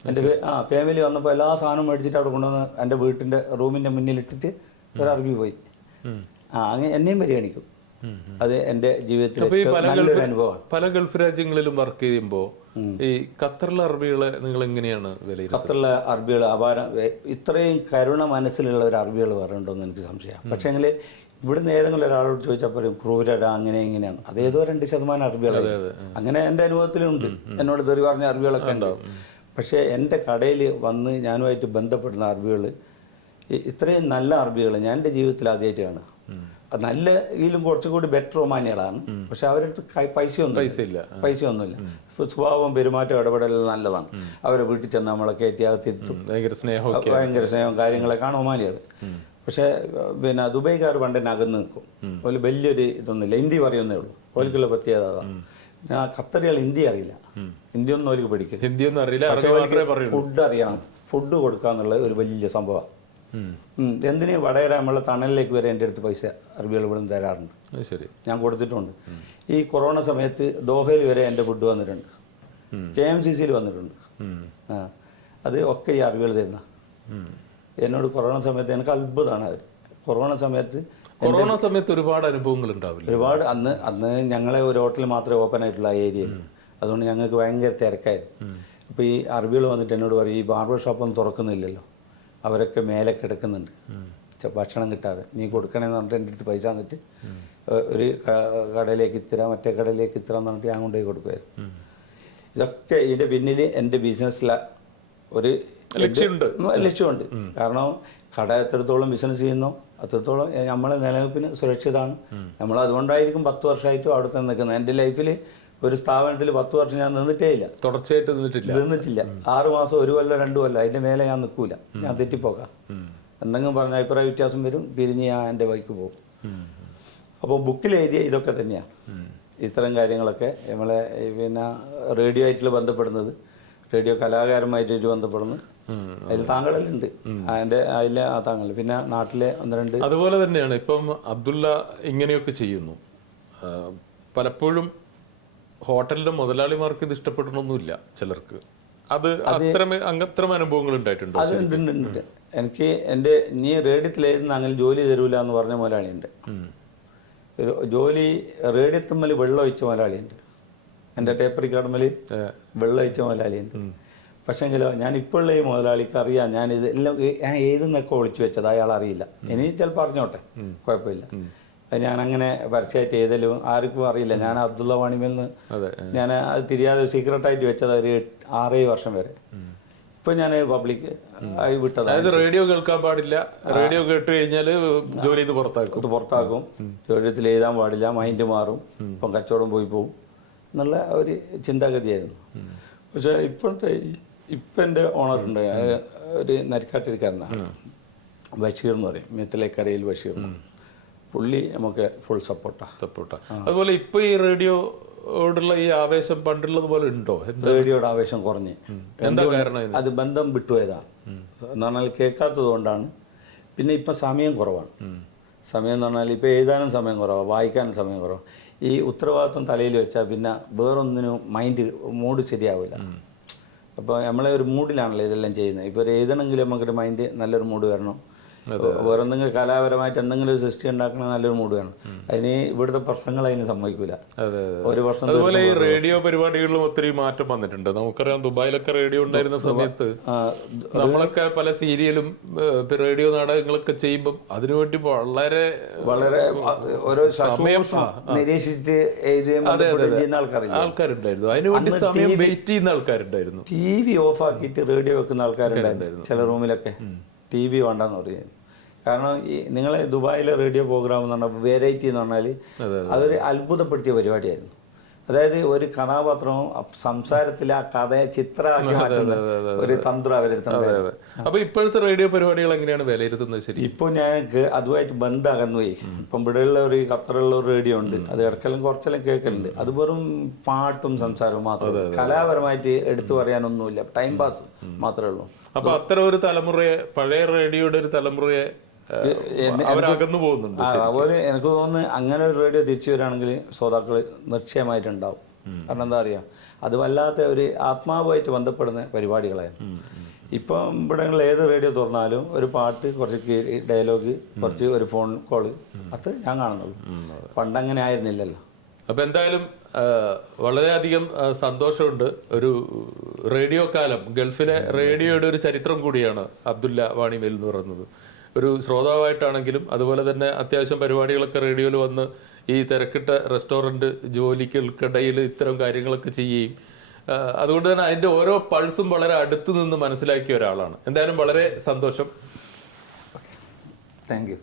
എൻ്റെ ഫാമിലി വന്നപ്പോൾ എല്ലാ സാധനവും മേടിച്ചിട്ട് അവിടെ കൊണ്ടുവന്ന് എൻ്റെ വീട്ടിൻ്റെ റൂമിൻ്റെ മുന്നിലിട്ടിട്ട് ഒരു അറബി പോയി. അങ്ങനെ എന്നെയും പരിഗണിക്കും. അത് എൻ്റെ ജീവിതത്തിൽ നല്ലൊരു അനുഭവമാണ്. പല ഗൾഫ് രാജ്യങ്ങളിലും വർക്ക് ചെയ്യുമ്പോൾ ഈ ഖത്തറിലെ അറബികളെ നിങ്ങൾ എങ്ങനെയാണ് വിലയിരുത്തുന്നത്? ഖത്തറിലെ അറബികൾ അപാരം, ഇത്രയും കരുണ മനസ്സിലുള്ള ഒരു അറബികൾ പറയുന്നുണ്ടോന്ന് എനിക്ക് സംശയമാണ്. പക്ഷേങ്കിൽ ഇവിടുന്ന് ഏതെങ്കിലും ഒരാളോട് ചോദിച്ചാൽ പറയും ക്രൂരര അങ്ങനെ ഇങ്ങനെയാണ്. അതേതോ 2% അറബികളാണ്. അങ്ങനെ എൻ്റെ അനുഭവത്തിലുണ്ട്. എന്നോട് തെറി പറഞ്ഞ അറബികളൊക്കെ ഉണ്ടാവും. പക്ഷേ എൻ്റെ കടയിൽ വന്ന് ഞാനുമായിട്ട് ബന്ധപ്പെടുന്ന അറബികൾ, ഇത്രയും നല്ല അറബികൾ ഞാൻ എൻ്റെ ജീവിതത്തിൽ ആദ്യമായിട്ട് കാണുക. നല്ല ഇതിലും കുറച്ചുകൂടി ബെറ്റർ ഒമാനികളാണ്. പക്ഷെ അവരടുത്ത് പൈസയൊന്നുമില്ല. സ്വഭാവം, പെരുമാറ്റം, ഇടപെടലെല്ലാം നല്ലതാണ്. അവരെ വീട്ടിൽ ചെന്ന് നമ്മളെ കയറ്റി അകത്തിരുത്തും. ഭയങ്കര സ്നേഹവും കാര്യങ്ങളൊക്കെ ഒമാനികൾ. പക്ഷെ പിന്നെ ദുബൈക്കാർ പണ്ട് തന്നെ അകന്ന് നിൽക്കും. ഒരു വലിയൊരു ഇതൊന്നുമില്ല. ഹിന്ദി പറയുന്നേ ഉള്ളൂ. ഓൽക്കുള്ള പ്രത്യേകത അതാണ്. ഞാൻ ഖത്തറികൾ ഹിന്ദി അറിയില്ല. ഹിന്ദി ഒന്നും ഓർക്ക് പഠിക്കും. ഹിന്ദിയൊന്നും അറിയില്ല. ഫുഡ് അറിയാം. ഫുഡ് കൊടുക്കാന്നുള്ളത് ഒരു വലിയ സംഭവം. എന്തിനു വടകര നമ്മളെ തണലിലേക്ക് വരെ എൻ്റെ അടുത്ത് പൈസ അറബികൾ ഇവിടെ നിന്ന് തരാറുണ്ട്. ശരി, ഞാൻ കൊടുത്തിട്ടുണ്ട്. ഈ കൊറോണ സമയത്ത് ദോഹയിൽ വരെ എൻ്റെ ഫുഡ് വന്നിട്ടുണ്ട്. KMCCയിൽ വന്നിട്ടുണ്ട്. അത് ഒക്കെ ഈ അറബികൾ തരുന്ന. എന്നോട് കൊറോണ സമയത്ത് എനിക്ക് അത്ഭുതമാണ്. അവർ കൊറോണ സമയത്ത് ഒരുപാട് അനുഭവങ്ങൾ ഉണ്ടാവില്ല. ഒരുപാട്. അന്ന് ഞങ്ങളെ ഒരു ഹോട്ടൽ മാത്രമേ ഓപ്പൺ ആയിട്ടുള്ള ഏരിയയിൽ. അതുകൊണ്ട് ഞങ്ങൾക്ക് ഭയങ്കര തിരക്കായിരുന്നു. അപ്പോൾ ഈ അറബികൾ വന്നിട്ട് എന്നോട് പറയും, ഈ ബാർബർ ഷോപ്പൊന്നും തുറക്കുന്നില്ലല്ലോ, അവരൊക്കെ മേലെ കിടക്കുന്നുണ്ട് ഭക്ഷണം കിട്ടാതെ, നീ കൊടുക്കണമെന്ന് പറഞ്ഞിട്ട് എൻ്റെ അടുത്ത് പൈസ തന്നിട്ട് ഒരു കടയിലേക്ക് ഇത്ര, മറ്റേ കടയിലേക്ക് ഇത്ര എന്ന് പറഞ്ഞിട്ട് ഞാൻ കൊണ്ടുപോയി കൊടുക്കുമായിരുന്നു. ഇതൊക്കെ ഇതിൻ്റെ പിന്നിൽ എൻ്റെ ബിസിനസ്സിലെ ഒരു ലക്ഷ്യമുണ്ട്. കാരണം കട എത്രത്തോളം ബിസിനസ് ചെയ്യുന്നോ അത്രത്തോളം നമ്മളെ നിലനിൽപ്പിന് സുരക്ഷിതമാണ്. നമ്മൾ അതുകൊണ്ടായിരിക്കും 10 വർഷമായിട്ടും അവിടെ തന്നെ നിൽക്കുന്നത്. എൻ്റെ ലൈഫിൽ ഒരു സ്ഥാപനത്തിൽ 10 വർഷം ഞാൻ നിന്നിട്ടേ ഇല്ല. തുടർച്ചയായിട്ട് നിന്നിട്ടില്ല. 6 മാസം, 1 കൊല്ലം, 2 കൊല്ലം, അതിൻ്റെ മേലെ ഞാൻ നിൽക്കൂല. ഞാൻ തെറ്റിപ്പോക്കാം. എന്തെങ്കിലും പറഞ്ഞ അഭിപ്രായ വ്യത്യാസം വരും, പിരിഞ്ഞ് ഞാൻ എൻ്റെ വഴിക്ക് പോകും. അപ്പോൾ ബുക്കിൽ എഴുതിയ ഇതൊക്കെ തന്നെയാണ്. ഇത്തരം കാര്യങ്ങളൊക്കെ നമ്മളെ പിന്നെ റേഡിയോ ആയിട്ട് ബന്ധപ്പെടുന്നത്, റേഡിയോ കലാകാരന്മായിട്ട് ബന്ധപ്പെടുന്നു. അതിൽ താങ്കളുണ്ട്. അതിലെ താങ്കൾ പിന്നെ നാട്ടിലെ 1-2. അതുപോലെ തന്നെയാണ് ഇപ്പം അബ്ദുള്ള ഇങ്ങനെയൊക്കെ ചെയ്യുന്നു. പലപ്പോഴും ഹോട്ടലിന്റെ മുതലാളിമാർക്ക് ഇത് ഇഷ്ടപ്പെടണമെന്നില്ല ചിലർക്ക്. അത്തരം അനുഭവങ്ങൾ ഉണ്ടായിട്ടുണ്ടോ? അതുണ്ട്. എനിക്ക് എൻ്റെ നീ റേഡിയത്തിലായിരുന്നു അങ്ങനെ ജോലി തരൂല എന്ന് പറഞ്ഞ മുതലാളിയുണ്ട്. ഒരു ജോലി റേഡിയത്തുമ്മൽ വെള്ളം ഒഴിച്ച മുതലാളിയുണ്ട്. എൻ്റെ ടേപ്പ് റിക്കാർഡുമ്മൽ വെള്ളം ഒഴിച്ച മുതലാളിയുണ്ട്. പക്ഷേങ്കിലോ ഞാൻ ഇപ്പോഴുള്ള ഈ മുതലാളിക്ക് അറിയാം ഞാൻ ഇതെല്ലാം ഞാൻ ഏതെന്നൊക്കെ ഒളിച്ചു വെച്ചത് അയാൾ അറിയില്ല. ഇനി ചിലപ്പോൾ അറിഞ്ഞോട്ടെ, കുഴപ്പമില്ല. ഞാനങ്ങനെ പരസ്യമായിട്ട് ചെയ്തല്ലോ ആർക്കും അറിയില്ല. ഞാൻ അബ്ദുള്ള വാണിമെന്ന് ഞാൻ അത് തിരിയാതെ സീക്രട്ടായിട്ട് വെച്ചത് ഒരു 6-7 വർഷം വരെ. ഇപ്പൊ ഞാൻ പബ്ലിക് ആയി വിട്ടത്. അതായത് റേഡിയോ കേൾക്കാൻ പാടില്ല, റേഡിയോ കേട്ട് കഴിഞ്ഞാൽ ജോലി ഇത് പുറത്താക്കും. ജോലിയത്തിൽ എഴുതാൻ പാടില്ല, മൈൻഡ് മാറും, ഇപ്പം കച്ചവടം പോയി പോകും എന്നുള്ള ഒരു ചിന്താഗതിയായിരുന്നു. പക്ഷെ ഇപ്പം എൻ്റെ ഓണറുണ്ട്, ഒരു നരിക്കാട്ടിരിക്കാരനാണ്, ബഷീർ എന്ന് പറയും, മിത്തലേക്കരയിൽ ബഷീർ. പുള്ളി നമുക്ക് ഫുൾ സപ്പോർട്ടാ. അതുപോലെ ഇപ്പൊ ഈ റേഡിയോയോടുള്ള ഈ ആവേശം പണ്ടുള്ളത് പോലെ ഉണ്ടോ? റേഡിയോയുടെ ആവേശം കുറഞ്ഞ്. എന്താ കാരണം? അത് ബന്ധം വിട്ടുപോയതാണ് എന്ന് പറഞ്ഞാൽ കേൾക്കാത്തത് കൊണ്ടാണ്. പിന്നെ ഇപ്പം സമയം കുറവാണ്. സമയം എന്ന് പറഞ്ഞാൽ ഇപ്പം എഴുതാനും സമയം കുറവാണ്, വായിക്കാനും സമയം കുറവാണ്. ഈ ഉത്തരവാദിത്വം തലയിൽ വെച്ചാൽ പിന്നെ വേറൊന്നിനും മൂഡ് ശരിയാവില്ല. അപ്പോൾ നമ്മളെ ഒരു മൂഡിലാണല്ലോ ഇതെല്ലാം ചെയ്യുന്നത്. ഇപ്പോൾ ഒരു എഴുതണമെങ്കിൽ നമുക്കൊരു മൈൻഡ് നല്ലൊരു മൂഡ് വരണം. വേറെ എന്തെങ്കിലും കലാപരമായിട്ട് എന്തെങ്കിലും ഒരു സൃഷ്ടി ഉണ്ടാക്കണ നല്ലൊരു മൂഡ് വേണം. അതിന് ഇവിടുത്തെ പ്രശ്നങ്ങൾ അതിന് സമ്മതിക്കൂല. ഒരു വർഷം. അതുപോലെ ഈ റേഡിയോ പരിപാടികളിലും ഒത്തിരി മാറ്റം വന്നിട്ടുണ്ട്. നമുക്കറിയാം ദുബായിലൊക്കെ റേഡിയോ ഉണ്ടായിരുന്ന സമയത്ത് നമ്മളൊക്കെ പല സീരിയലും റേഡിയോ നാടകങ്ങളൊക്കെ ചെയ്യുമ്പോൾ അതിനുവേണ്ടി വളരെ ഓരോ സമയം നിരീക്ഷിച്ചിട്ട് ആൾക്കാരുണ്ടായിരുന്നു. അതിനുവേണ്ടി സമയം വെയിറ്റ് ചെയ്യുന്ന ആൾക്കാരുണ്ടായിരുന്നു. TV ഓഫ് ആക്കിയിട്ട് റേഡിയോ വെക്കുന്ന ആൾക്കാരുണ്ടായിരുന്നു ചില റൂമിലൊക്കെ. TV വേണ്ടെന്ന് പറയുന്നത്. കാരണം ഈ നിങ്ങളെ ദുബായിലെ റേഡിയോ പ്രോഗ്രാം എന്ന് പറഞ്ഞാൽ വെറൈറ്റി എന്ന് പറഞ്ഞാൽ അതൊരു അത്ഭുതപ്പെടുത്തിയ പരിപാടിയായിരുന്നു. അതായത് ഒരു കഥാപാത്രവും സംസാരത്തിൽ ആ കഥയെ ചിത്രമാക്കി മാറ്റുന്ന ഒരു തന്ത്രം അവരെടുത്തത്. അപ്പൊ ഇപ്പോഴത്തെ റേഡിയോ പരിപാടികൾ എങ്ങനെയാണ് വിലയിരുത്തുന്നത്? ശരി, ഇപ്പോൾ ഞങ്ങൾക്ക് അതുമായിട്ട് ബന്ധം അകന്നുപോയി. ഇപ്പം ഇവിടെയുള്ള ഒരു ഖത്തറുള്ള ഒരു റേഡിയോ ഉണ്ട്, അത് ഇടക്കെല്ലാം കുറച്ചെല്ലാം കേൾക്കലുണ്ട്. അത് വെറും പാട്ടും സംസാരവും മാത്രമേ, കലാപരമായിട്ട് എടുത്തു പറയാനൊന്നുമില്ല, ടൈം പാസ് മാത്രമേ ഉള്ളൂ. അപ്പൊ അത്തരം ഒരു തലമുറയെ, പഴയ റേഡിയോയുടെ ഒരു തലമുറയെ അവരകന്നു പോകുന്നുണ്ട്. അതുപോലെ എനിക്ക് തോന്നുന്നു അങ്ങനെ ഒരു റേഡിയോ തിരിച്ചു വരികയാണെങ്കിൽ ശ്രോതാക്കൾ നിശ്ചയമായിട്ടുണ്ടാവും. കാരണം എന്താ പറയുക, അത് വല്ലാത്ത ഒരു ആത്മാവുമായിട്ട് ബന്ധപ്പെടുന്ന പരിപാടികളായിരുന്നു. ഇപ്പം ഇവിടെ ഏത് റേഡിയോ തുറന്നാലും ഒരു പാട്ട്, കുറച്ച് ഡയലോഗ്, കുറച്ച് ഒരു ഫോൺ കോള്, അത് ഞാൻ കാണുന്നുള്ളൂ. പണ്ടങ്ങനെ ആയിരുന്നില്ലല്ലോ. അപ്പൊ എന്തായാലും വളരെയധികം സന്തോഷമുണ്ട്. ഒരു റേഡിയോ കാലം, ഗൾഫിലെ റേഡിയോയുടെ ഒരു ചരിത്രം കൂടിയാണ് അബ്ദുല്ല വാണിമേൽ എന്ന് പറയുന്നത്. ഒരു ശ്രോതാവായിട്ടാണെങ്കിലും അതുപോലെ തന്നെ അത്യാവശ്യം പരിപാടികളൊക്കെ റേഡിയോയിൽ വന്ന് ഈ തിരക്കിട്ട റെസ്റ്റോറൻറ്റ് ജോലികൾക്കിടയിൽ ഇത്തരം കാര്യങ്ങളൊക്കെ ചെയ്യുകയും അതുകൊണ്ട് തന്നെ അതിൻ്റെ ഓരോ പൾസും വളരെ അടുത്ത് നിന്ന് മനസ്സിലാക്കിയ ഒരാളാണ്. എന്തായാലും വളരെ സന്തോഷം. Thank you.